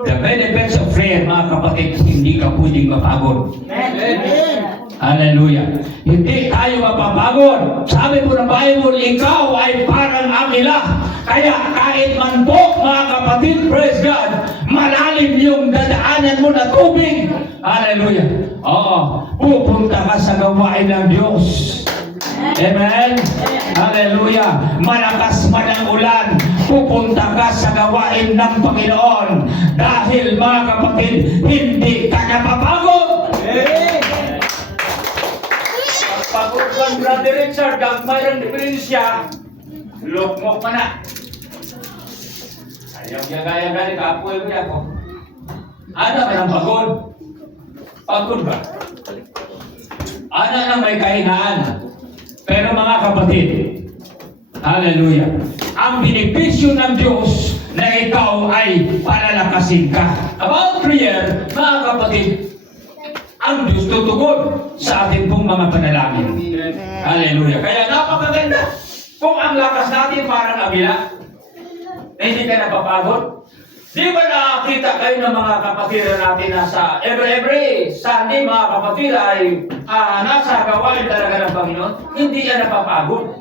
The benefits of prayer, mga kapatid, hindi ka pwedeng mapagod. Hallelujah. Hindi tayo mapapagod. Sabi po ng Bible, ikaw ay parang agila. Kaya kahit man po, mga kapatid, praise God, malalim yung dadaanan mo na tubig. Hallelujah. Oo. Pupunta ka sa gawain ng Diyos. Amen? Hallelujah. Malakas man ang ulan, pupunta ka sa gawain ng Panginoon. Dahil mga kapatid, hindi ka napapagod. Pag-upan Brother Richard, ang mayroong diferensya, lukmok man na. Ayaw niya gaya-gaya, kaapoy mo niya ako. Ano man ang pagod? Pagod ba? Ano na may kahinaan? Pero mga kapatid, hallelujah, ang benepisyo ng Diyos na ikaw ay palalakasin ka. About prayer, mga kapatid, ang Diyos tutugon sa ating pong mga panalangin. Hallelujah. Kaya napakaganda. Kung ang lakas natin parang agila, na hindi ka napapagod. Di ba nakakita kayo ng mga kapatid natin na sa every Sunday, mga kapatid ay nasa gawain talaga ng Panginoon? Hindi yan napapagod.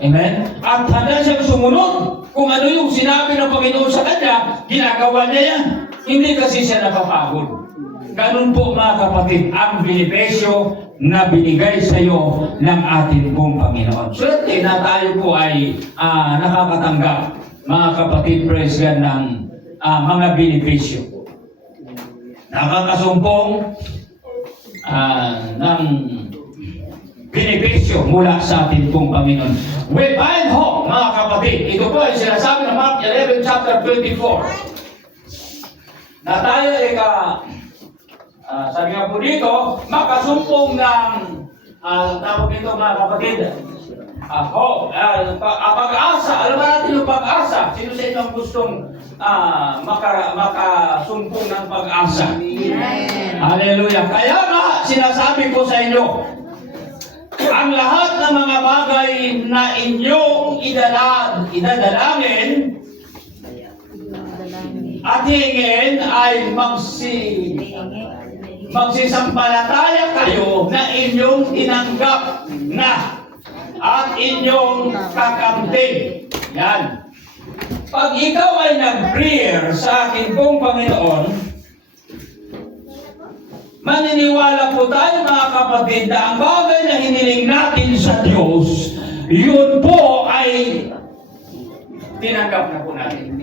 Amen? At handa siyang sumunod. Kung ano yung sinabi ng Panginoon sa kanya, ginagawa niya yan. Hindi kasi siya napapagod. Ganun po mga kapatid, ang benepisyo na binigay sa iyo ng ating pong Panginoon. Swerte na tayo po ay nakakatanggap, mga kapatid, praise God, ng mga benepisyo. Nakakasumpong ng benepisyo mula sa ating pong Panginoon. We bind hope, mga kapatid. Ito po ay sinasabi ng Mark 11, chapter 24. Na tayo ay sabi nga po dito, makasumpong ng tawag dito mga kapatid, pag-asa. Alam ba natin yung pag-asa? Sino sa inyo ang gustong makasumpong ng pag-asa? Hallelujah. Kaya nga, sinasabi ko sa inyo, ang lahat ng mga bagay na inyong idadalangin at hingin ay magsisampalataya kayo na inyong tinanggap na at inyong kakamtin. Yan. Pag ikaw ay nag-prayer sa akin pong Panginoon, maniniwala po tayo mga kapatid na ang bagay na hiniling natin sa Diyos, yun po ay tinanggap na po natin.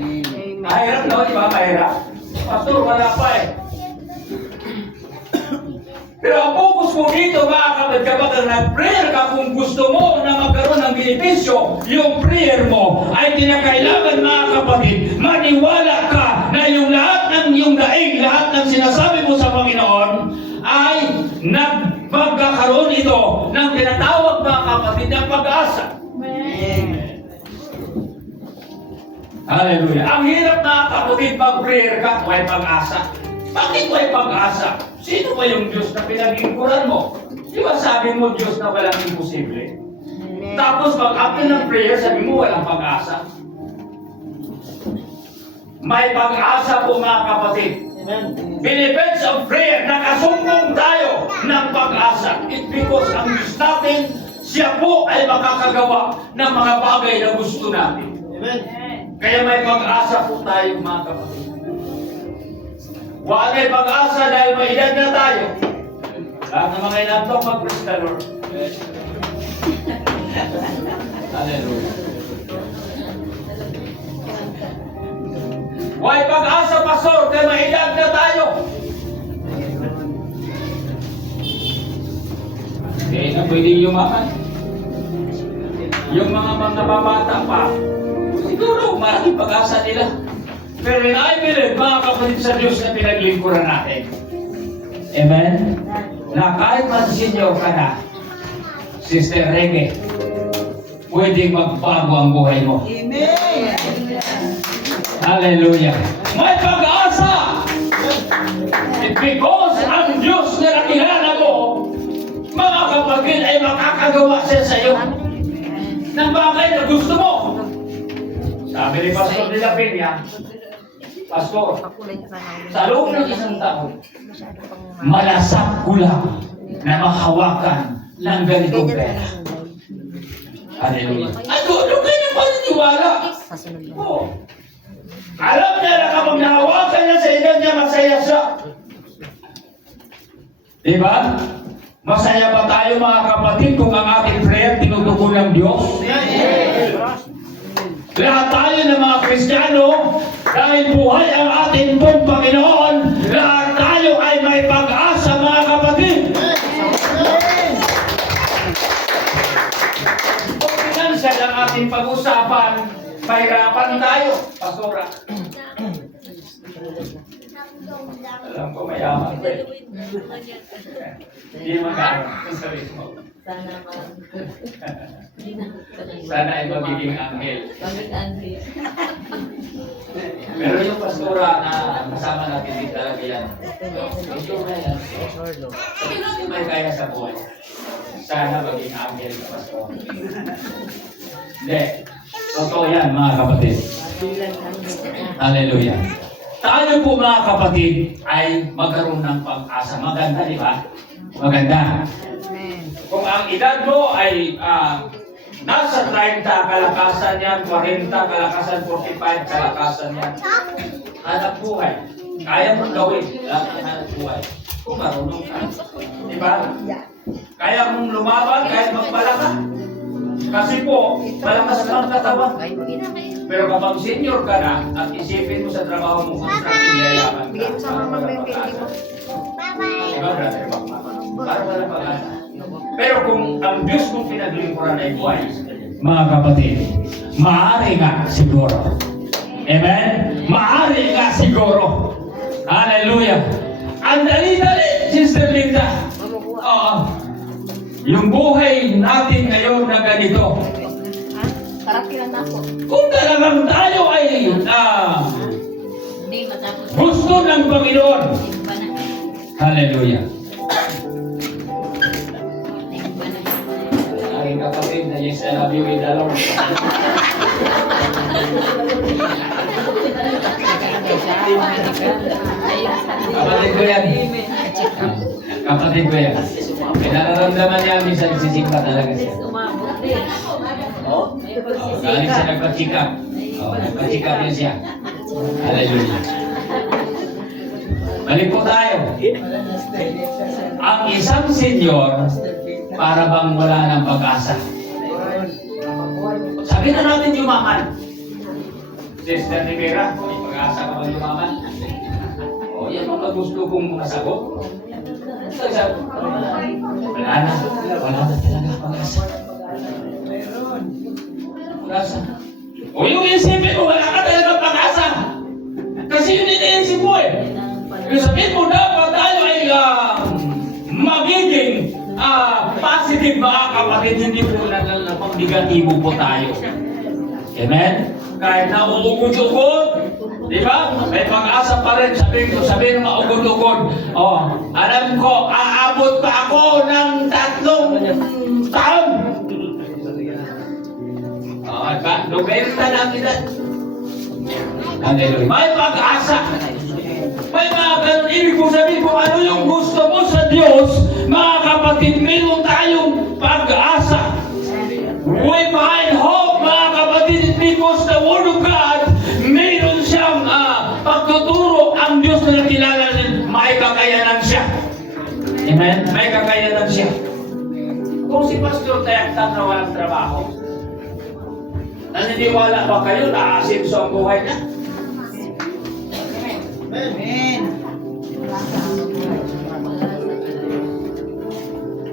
Mahirap daw, di ba? Mahirap. Pastor, wala pa eh. Pero ang focus mo dito, mga kapatid, kapag nag-prayer ka, kung gusto mo na magkaroon ng benepisyo, yung prayer mo ay kinakailangan, mga kapatid, maniwala ka na yung lahat ng iyong daig, lahat ng sinasabi mo sa Panginoon, ay magkakaroon ito ng tinatawag, mga kapatid, ng pag-asa. Hallelujah. Ang hirap, mga kapatid, pag-prayer ka, may pag-asa. Bakit may pag-asa? Sino ba yung Diyos na pinag-ingkuran mo? Di ba sabi mo Diyos na walang imposible? Tapos pag-after ng prayer, sabi mo walang pag-asa. May pag-asa po mga kapatid. Benefits of prayer, nakasumpong tayo ng pag-asa. It's because ang Diyos natin, siya po ay makakagawa ng mga bagay na gusto natin. Kaya may pag-asa po tayo mga kapatid. Wala may pag-asa dahil may edad na tayo. Lahat ng mga inantok, mag-praise the Lord. Hallelujah. Why pag-asa, Pastor, kaya may edad na tayo. Kaya na pwede yumaman. Yung mga babata pa, siguro maraming pag-asa nila. Pero I believe, mga kapatid sa Diyos na pinaglingkuran natin. Amen? Na kahit mansinyo ka na, Sister Rege, pwedeng magbago ang buhay mo. Amen. Hallelujah. May pag-asa! Because ang Diyos na nakilala mo, mga kapatid, ay makakagawa siya sa iyo ng bagay na gusto mo. Sabi ni Pastor de la Peña, Pastor, sa loob ng isang taon, malasak ko lang na mahawakan ng ganitong pera. Hallelujah. At doon kayo ng paniniwala. Oh. Alam niya na kapag nahawakan niya sa edad niya, masaya siya. Diba? Masaya ba tayo mga kapatid kung ang ating prayer tinutugon ng Diyos? Lahat tayo ng mga Kristiyano, dahil buhay ang ating pong Panginoon, lahat tayo ay may pag-asa mga kapatid. ating pag-usapan, mahirapan tayo, Pastora. Alam ko mayaman ko eh. Hindi magkano sabi mo. Sana ay magiging anghel. Pero yung pastora na kasama natin dito talaga yan. Ito na yan. Hindi may kaya sa buhay. Sana maging anghel na pastora. Hindi. Totoo yan mga kapatid. Hallelujah. Tayo po mga kapatid ay magkaroon ng pag-asa. Maganda, di ba? Maganda. Kung ang edad mo ay nasa 30 kalakasan yan, 40 kalakasan, 45 kalakasan yan, hanap buhay. Kaya mong gawin, hanap buhay. Kung marunong ka. Di ba? Kaya mong lumaban, kaya magpalaka. Kasi po, malakas lang katawan. Pero kapag senior ka na, at isipin mo sa trabaho mo kung saan yayaman ka. Bigay mo sa mama mo yung pinili mo. Bye-bye! Diba, brother? Para wala pag-asa. Pero kung ang Diyos mong pinaglingkuran ay buhay, mga kapatid, maaari nga siguro. Amen? Maaari nga siguro. Hallelujah! Ang dali-dali, Sister Linda. Yung buhay natin ngayon na ganito. Kung talagang tayo ay gusto ng Panginoon. Hallelujah. Aking kapatid na yes, I love you with the Lord. Kapatid ko yan. Kapatid ko yan. May nararamdaman niya minsan sisikpa talaga siya. Galing siya nagpa-check up. Nagpa-check up niya siya. Hallelujah. Balik po tayo. Ang isang senior, para bang wala ng pag-asa. Sabi na natin yumaman. Sister Rivera, may pag-asa ka bang yumaman? O, yan mga gusto kong mga sagot. Wala na talaga pag-asa. Pag-asa. O yung isipin mo, wala ka talaga pag-asa. Kasi yun iniisip mo eh. Yung sabihin mo, dapat tayo ay magiging positive mga kapatid, hindi po na pag-negatibo po tayo. Amen? Kahit na uugod-ugod, di ba? May pag-asa pa rin. Sabihin mo, maugod-ugod. Alam ko, aabot pa ako ng 3 taon. Nobenta na kita. Hallelujah. May pag-asa. May mga ganun. Ibig ko sabihin kung ano yung gusto mo sa Diyos, mga kapatid, meron tayong pag-asa. We find hope, mga kapatid, because the Word of God, meron siyang pagtuturo ang Diyos na nakilala rin, may kakayanan siya. Amen? May kakayanan siya. Kung si Pastor Tayaktan na walang trabaho, naniniwala ba kayo na asinso ang buhay niya? Amen.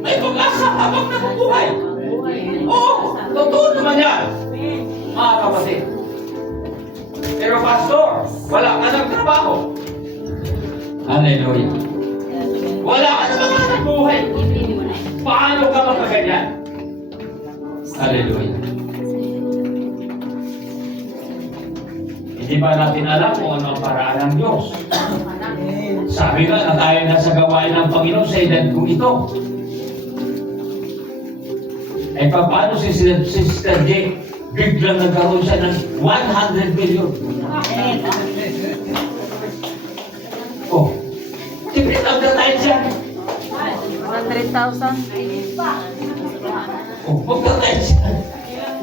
May pag-asa habang nabubuhay. Oo, totoo naman yan. Mga kapatid. Pero pastor, wala ka ng trabaho. Hallelujah. Wala ka na mga buhay. Paano ka magkaganyan? Hallelujah. Hindi ba natin alam kung ano ang paraan ng Diyos? Sabi nga na tayo nasa gawain ng Panginoon sa edad kong ito. Eh paano si Sister Jake biglang nagkaroon siya ng 100 million? Oh, tipid ang datayin siya. 100,000. Oh, magdatayin siya.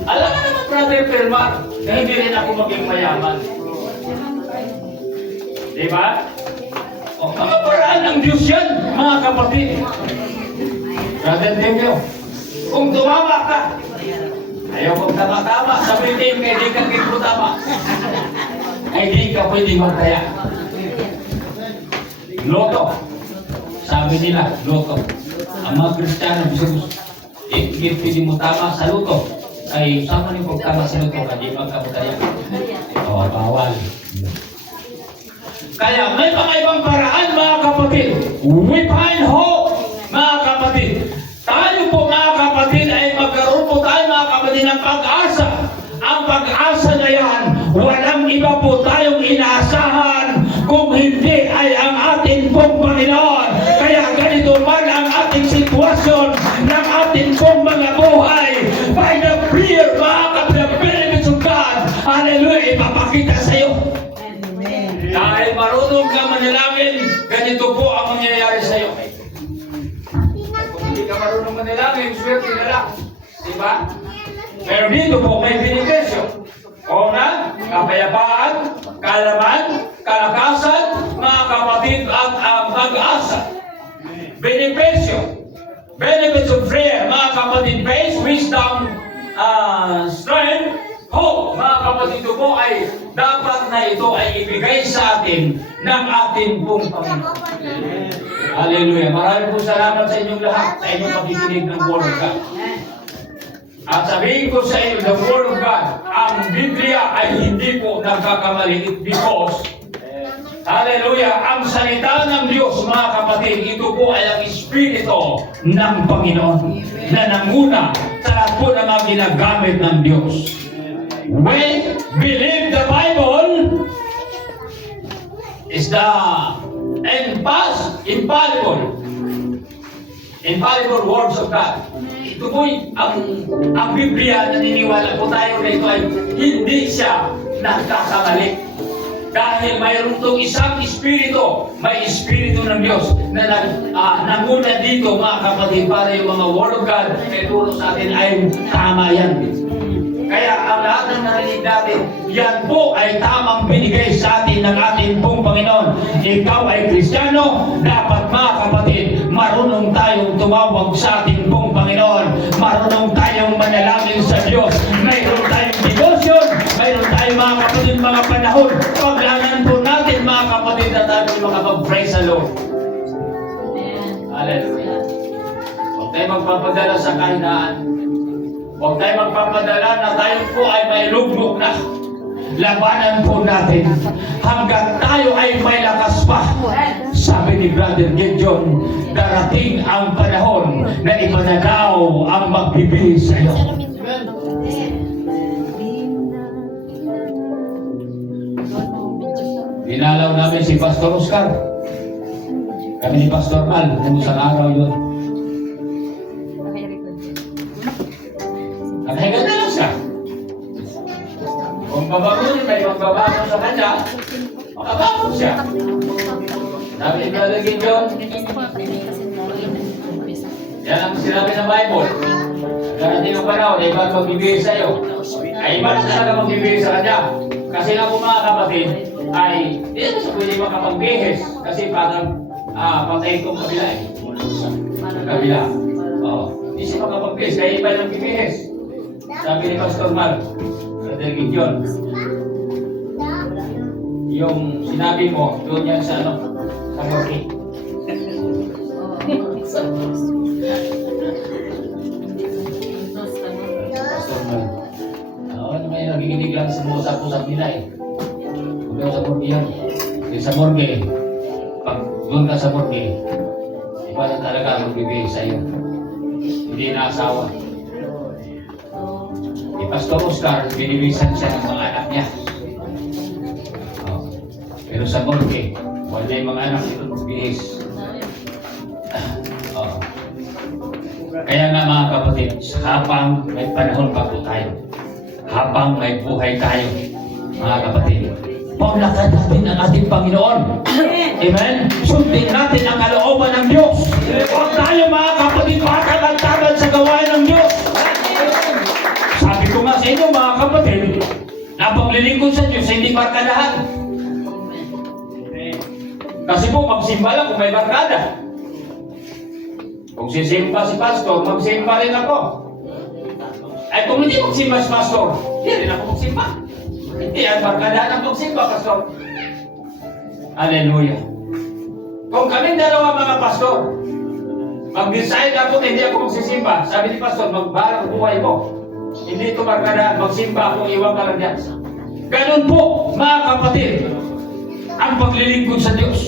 Alam ka naman, Brother Permar, na hindi rin ako maging mayaman. Diba? O, mga paraan ng Diyos yan, mga kapatid. Brother Demio, kung tumama ka, ayaw kong tama-tama, sabi din, kaya di ka kipro tama. Ay di ka pwede magkaya. Loto. Sabi nila, loto. Ang mga Kristiyano, pwede mo tama sa loto. ay sama niyo pagkamasunod ko, hindi magkabutaya. Oo, bawal. Kaya may mga ibang paraan, mga kapatid. We find hope, mga kapatid. Tayo po, mga kapatid, ay magkaroon po tayo, mga kapatid, ng pag-asa. Ang pag-asa na yan, walang iba po tayong inaasahan kung hindi ay ang ating pong Panginoon. Kaya ganito man ang ating sitwasyon ng ating pong mga buhay. By the prayer, mga kapatid, the benefits of God, hallelujah, ipapakita sa iyo. Dahil marunong ka manalangin, ganito po ang mangyayari sa iyo. Kung hindi ka marunong manalangin, swerte na lang. Diba? Pero dito po may benepisyo. Una, kapayapaan, kalaman, kalakasan, mga kapatid at ang pag-asa. Benepisyo. Benefits of prayer, mga kapatid, faith, wisdom, strength, hope, mga kapatid, ito po ay dapat na ito ay ibigay sa atin ng ating pong Panginoon. Hallelujah. Maraming po salamat sa inyong lahat sa inyong pakikinig ng Word of God. At sabihin ko sa inyo, the Word of God, ang Biblia ay hindi po nagkakamali because, hallelujah, ang salita ng Diyos, mga kapatid, ito po ay ang Espiritu ng Panginoon na nanguna sa lahat po ng mga ginagamit ng Diyos. We believe the Bible is the infallible words of God. Ito po ang Biblia, naniniwala po tayo na ito ay hindi siya nagkakamali. Dahil mayroon itong isang espiritu, may espiritu ng Diyos na nanguna dito, mga kapatid, para yung mga Word of God ay turo sa atin ay tama yan. Kaya ang lahat ng narinig natin, yan po ay tamang binigay sa atin ng ating pong Panginoon. Ikaw ay Kristiyano, dapat mga kapatid, marunong tayong tumawag sa ating pong Panginoon. Marunong tayong manalangin sa Diyos. Mayroon tayong devotion, mayroon tayong mga kapatid, mga panahon. Paglangan po natin, mga kapatid, na tayo makapag-praise sa Lord. Hallelujah. Huwag tayo magpapadala sa kahinaan. Huwag tayo magpapadala na tayo po ay may lugmok na. Labanan po natin hanggang tayo ay may lakas pa. Sabi ni Brother Gideon, darating ang panahon na ipananaw ang magbibigay sa iyo. Dinalaw namin si Pastor Oscar. Kami ni Pastor Mal, kung isang araw yun. Nakahiga na lang siya. Kung babangon, may magbabangon sa kanya, makabangon siya. Sabi ni Brother Gideon, yan ang sinabi ng Bible. Darating ang panahon, iba ang magbibigay sa iyo. Ay iba na talaga magbibigay sa kanya. Kasi nga po, mga kapatid, ay hindi na siya pwede makapagbihis. Kasi parang patay itong kabila eh. Kabila. Hindi siya makapagbihis, kaya iba yung magbibihis. Sabi ni Pastor Mal, Brother Gideon, yung sinabi mo, doon yan sa sa Morky. Pastor Mal, ano may nagiginig lang sa usap-usap nila eh. Huwag sa Morky yan. Yung sa Morky, pag doon ka sa Morky, iba na talaga magbibigay sa iyo. Hindi na asawa. Ni Pastor Oscar, binibisan siya ng mga anak niya. Pero sa Morgue, wala yung mga anak ito magbihis. Kaya nga, mga kapatid, habang may panahon pa po tayo, habang may buhay tayo, mga kapatid, paglakad natin ang ating Panginoon. Amen? Sundin natin ang kalooban ng Diyos. Huwag tayo, mga kapatid, patagad-tagad sa gawain ng Diyos. Sabi ko nga sa inyo, mga kapatid, na paglilingkod sa Diyos, hindi barkadahan. Kasi po, magsimba lang kung may barkada. Kung sisimba si Pastor, magsimba rin ako. Ay, kung hindi magsimba si Pastor, hindi rin ako magsimba. Hindi, ang barkadahan ang magsimba, Pastor. Hallelujah. Kung kaming dalawa mga Pastor, mag-decide ako na hindi ako magsisimba, sabi ni Pastor, magbarang buhay mo. Hindi ito barkadahan. Magsimba kung iwan ka lang dyan. Ganun po, mga kapatid, ang paglilingkod sa Diyos.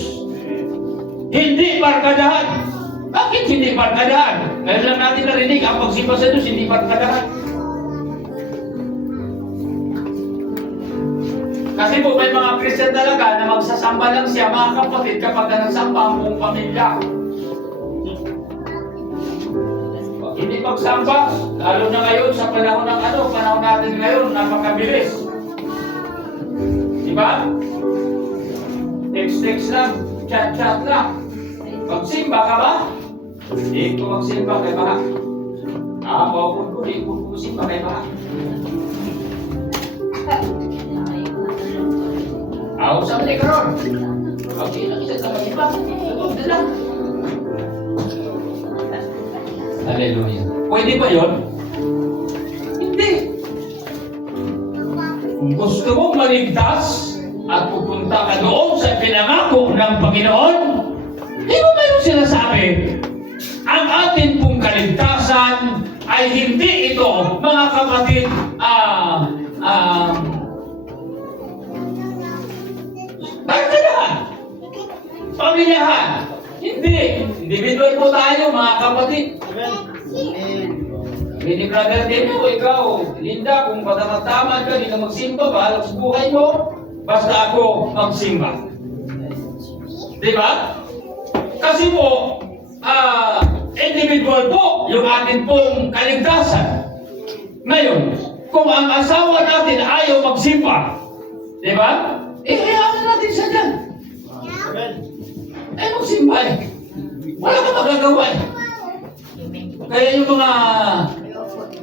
Hindi barkadahan. Bakit hindi barkadahan? Ngayon lang natin narinig, ang pagsimba sa Diyos, hindi barkadahan. Kasi po may mga Christian talaga na magsasamba lang siya, mga kapatid, kapag nagsamba ang buong pamilya. Hindi magsamba, lalo na ngayon sa panahon ng panahon natin ngayon, napakabilis. Diba? Text lang, chat lang. Magsimba ka ba? Hindi ko magsimba kay Baha. Mawapun ko, hindi ko magsimba kay Baha. Sabi ni Karon. Okay, nakita sa magsimba. Ito lang. Hallelujah. Pwede ba yun? Hindi. Kung gusto mong maligtas at pupunta ka doon sa pinangako ng Panginoon, di ba mayroon sinasabi? Ang atin pong kaligtasan ay hindi ito, mga kapatid, barkadahan, pamilyahan. Hindi. Individual po tayo, mga kapatid. Hindi brother din mo, ikaw, Linda, kung matamad ka, hindi ka magsimba, bahala sa buhay mo, basta ako magsimba. Di ba? Kasi po, individual po yung atin pong kaligtasan. Ngayon, kung ang asawa natin ayaw magsimba, di ba? Hayaan natin siya dyan. Magsimba eh. Wala ka magagawa eh. Kaya yung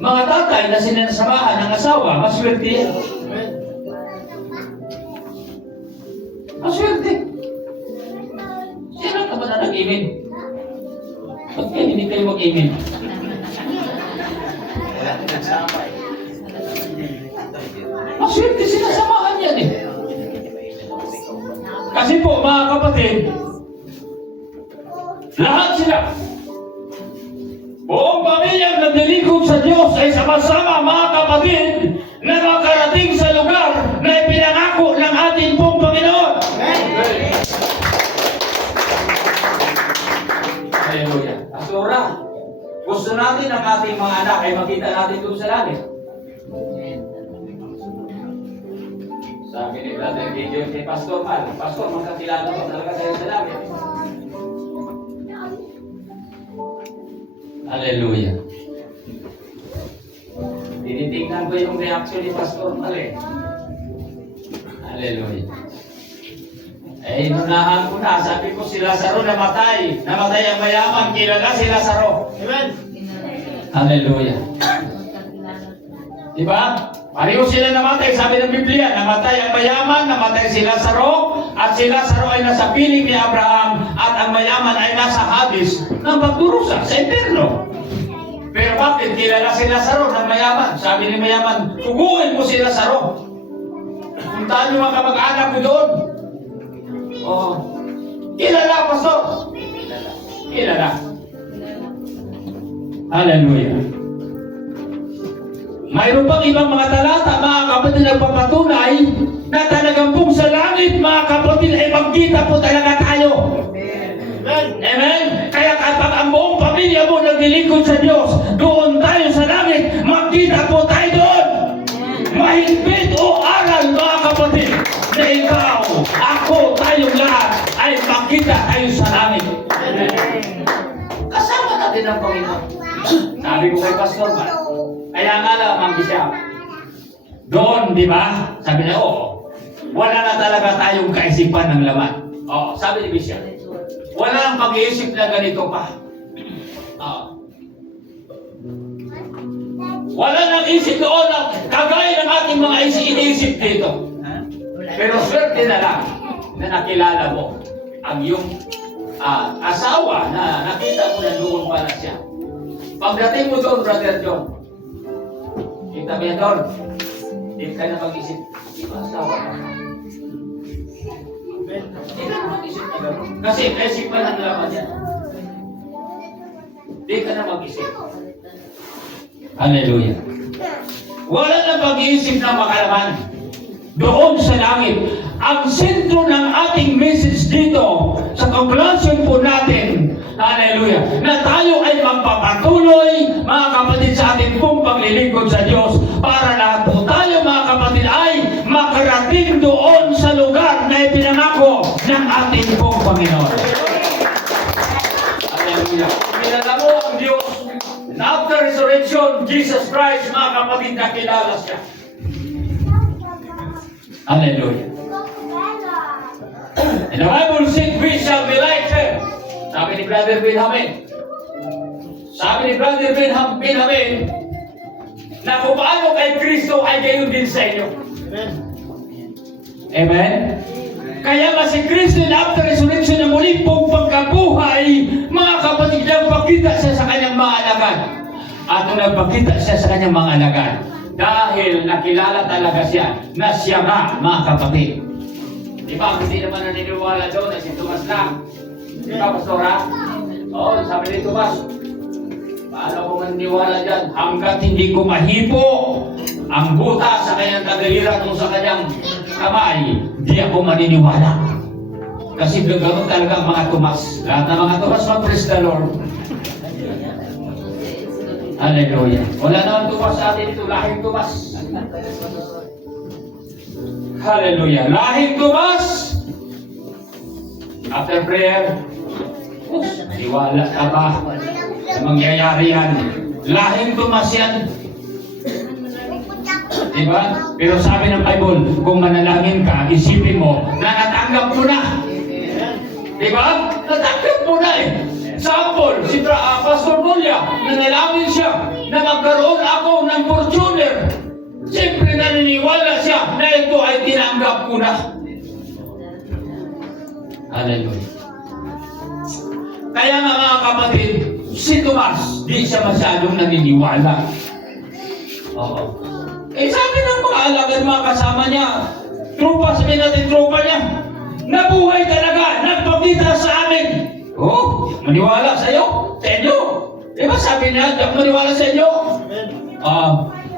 mga tatay na sinasamahan ng asawa, maswerte yan. Maswerte. Sino ka ba na nag-imin? Ba't kayo hindi kayo mag-imin? Maswerte sinasamahan yan eh. Kasi po, mga kapatid, lahat sila, buong pamilyang naglilingkod sa Diyos ay sama-sama, mga kapatid, na makarating sa lugar na ipinangako ng ating pong Panginoon. Hallelujah. Pastora, gusto natin ang ating mga anak ay makita natin doon sa langit. Sabi ni Brother Gideon kay Pastor Mal, Pastor, magkakilala ko talaga kayo sa langit. Hallelujah. Tinitingnan ko yung reaction ni Pastor Mal eh. Hallelujah. Inunahan ko na, sabi ko si Lazaro namatay. Namatay ang mayaman, kilala si Lazaro. Amen? Hallelujah. Diba? Pareho sila namatay, sabi ng Biblia, namatay ang mayaman, namatay si Lazaro, at si Lazaro ay nasa piling ni Abraham, at ang mayaman ay nasa Hades ng pagdurusa sa impyerno. Pero bakit kilala si Lazaro ng mayaman? Sabi ni mayaman, tuguin mo si Lazaro. Puntahan yung mga kamag-anak mo doon. Oh, kilala, Pastor. Kilala. Hallelujah. Mayroon pang ibang mga talata, mga kapatid, nagpapatunay na talagang pong sa langit, mga kapatid, ay magkita po talaga tayo. Amen? Kaya kapag ang buong pamilya mo naglilingkod sa Diyos, doon tayo sa langit, magkita po tayo doon. Mahigpit o aral, mga kapatid, na ikaw, ako, tayong lahat, ay magkita tayo sa langit. Kasama natin ang Panginoon. Sabi ko kay Pastor Mal, kaya nga lang ang bisya. Doon, di ba? Sabi niya, oo. Wala na talaga tayong kaisipan ng laman. Oo, sabi ni Bisya. Wala nang pag-iisip na ganito pa. Oo. Wala nang isip doon na kagaya ng ating mga iniisip dito. Pero swerte na lang na nakilala mo ang iyong asawa na nakita mo na doon pa na siya. Pagdating mo doon, Brother John, kita mo yan doon, hindi ka na mag-isip, di ba asawa ka? Hindi ka na mag-isip na gano'n. Kasi isip pa ng laman yan. Hindi ka na mag-isip. Hallelujah. Wala na pag-iisip ng makalaman. Doon sa langit. Ang sentro ng ating message dito sa conclusion po natin, hallelujah, na tayo ay magpapatuloy, mga kapatid, sa ating pong paglilingkod sa Diyos para lahat po tayo, mga kapatid, ay makarating doon sa lugar na ipinangako ng ating pong Panginoon. Hallelujah. Kilala mo ang Diyos. And after resurrection, Jesus Christ, mga kapatid, nakilala siya. Hallelujah. And the Bible says, we shall be like him. Sabi ni Brother Benjamin. Sabi ni Brother Benjamin, na kung paano kay Kristo ay gayon din sa inyo. Amen? Kaya nga si Kristo na after resurrection na muli pong pagkabuhay, mga kapatid, nagpakita siya sa kanyang mga alagad. At nung nagpakita siya sa kanyang mga alagad, dahil nakilala talaga siya na siya nga, mga kapatid. Di ba, hindi naman naniniwala doon na si Tomas lang. Di ba, Pastora? Oo, sabi ni Tomas, paano ko maniniwala dyan? Hanggat hindi ko mahipo ang buta sa kanyang tagalira kung sa kanyang kamay, di ako maniniwala. Kasi ganoon talaga ang mga Tomas. Lahat ng mga Tomas, mag-praise the Lord. Hallelujah. Wala naman Tomas sa atin ito, lahing Tomas. Hallelujah. Lahing Tomas. After prayer, iwala ka ba? Mangyayari yan. Lahing Tomas yan. Diba? Pero sabi ng Bible, kung manalangin ka, isipin mo na natanggap mo na. Diba? Natanggap mo na eh. Sample, si Pastor Mulya, nanalangin siya na magkaroon ako ng Fortuner. Siyempre naniniwala siya na ito ay tinanggap ko na. Hallelujah. Kaya nga mga kapatid, si Tomas, di siya masyadong naniniwala. Oo. Eh sabi ng mga alagad, mga kasama niya, trupa, sabihin natin trupa niya, nabuhay talaga, nagpakita sa amin. Oh, maniwala sa iyo? Sa inyo? Diba sabi niya, maniwala sa inyo?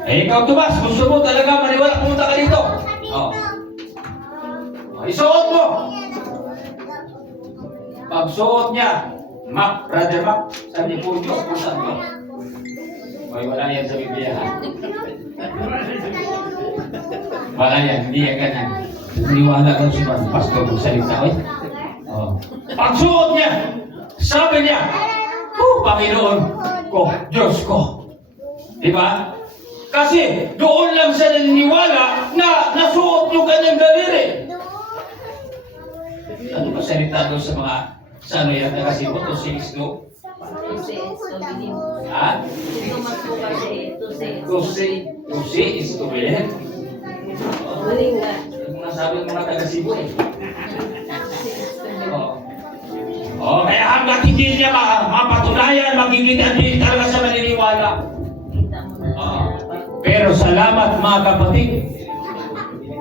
Ikaw Tomas, gusto mo talaga maniwala, pumunta ka dito. Isuot mo. Pagsuot niya, Mac, Brother Mac, sabi ni Pujos, kung saan ko? Ay, wala yan sa Biblia. Wala yan, hindi yan ganyan. Maniwala ka si Pastor kung salita. Pagsuot niya, sabi niya, Panginoon ko, Diyos ko. Diba? Kasi doon lang siya naniniwala na nasuot yung kanyang daliri. Ano ba salita doon sa mga, sa ano yan, nakasibo, to 6, no? Ha? Tusi is to be. Ano nga sabi ng mga taga-Sibo eh. Kaya hanggat hindi niya mapatunayan, magiging hindi talaga siya maniniwala. Pero salamat mga kapatid,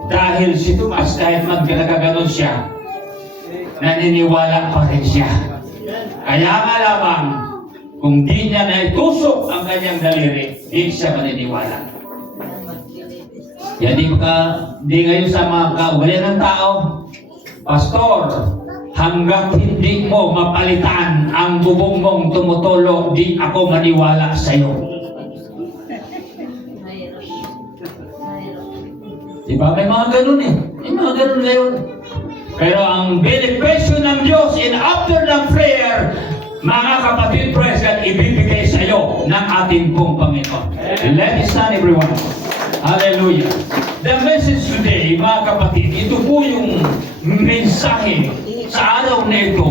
dahil si Tomas, kahit magkaganon siya, naniniwala pa rin siya. Kaya nga lamang, kung di niya naitusok ang kanyang daliri, di siya maniniwala. Yan di ngayon sa mga kaugalian ng tao, Pastor, hanggat hindi mo mapalitan ang bubong mong tumutulo, di ako maniwala sa iyo. Diba? May mga ganun eh. May mga ganun ngayon. Pero ang benepisyo ng Diyos in after ng prayer, mga kapatid, praise God, ibibigay sa iyo ng ating pong Panginoon. Let us stand everyone. Hallelujah. The message today, mga kapatid, ito po yung mensahe sa araw na ito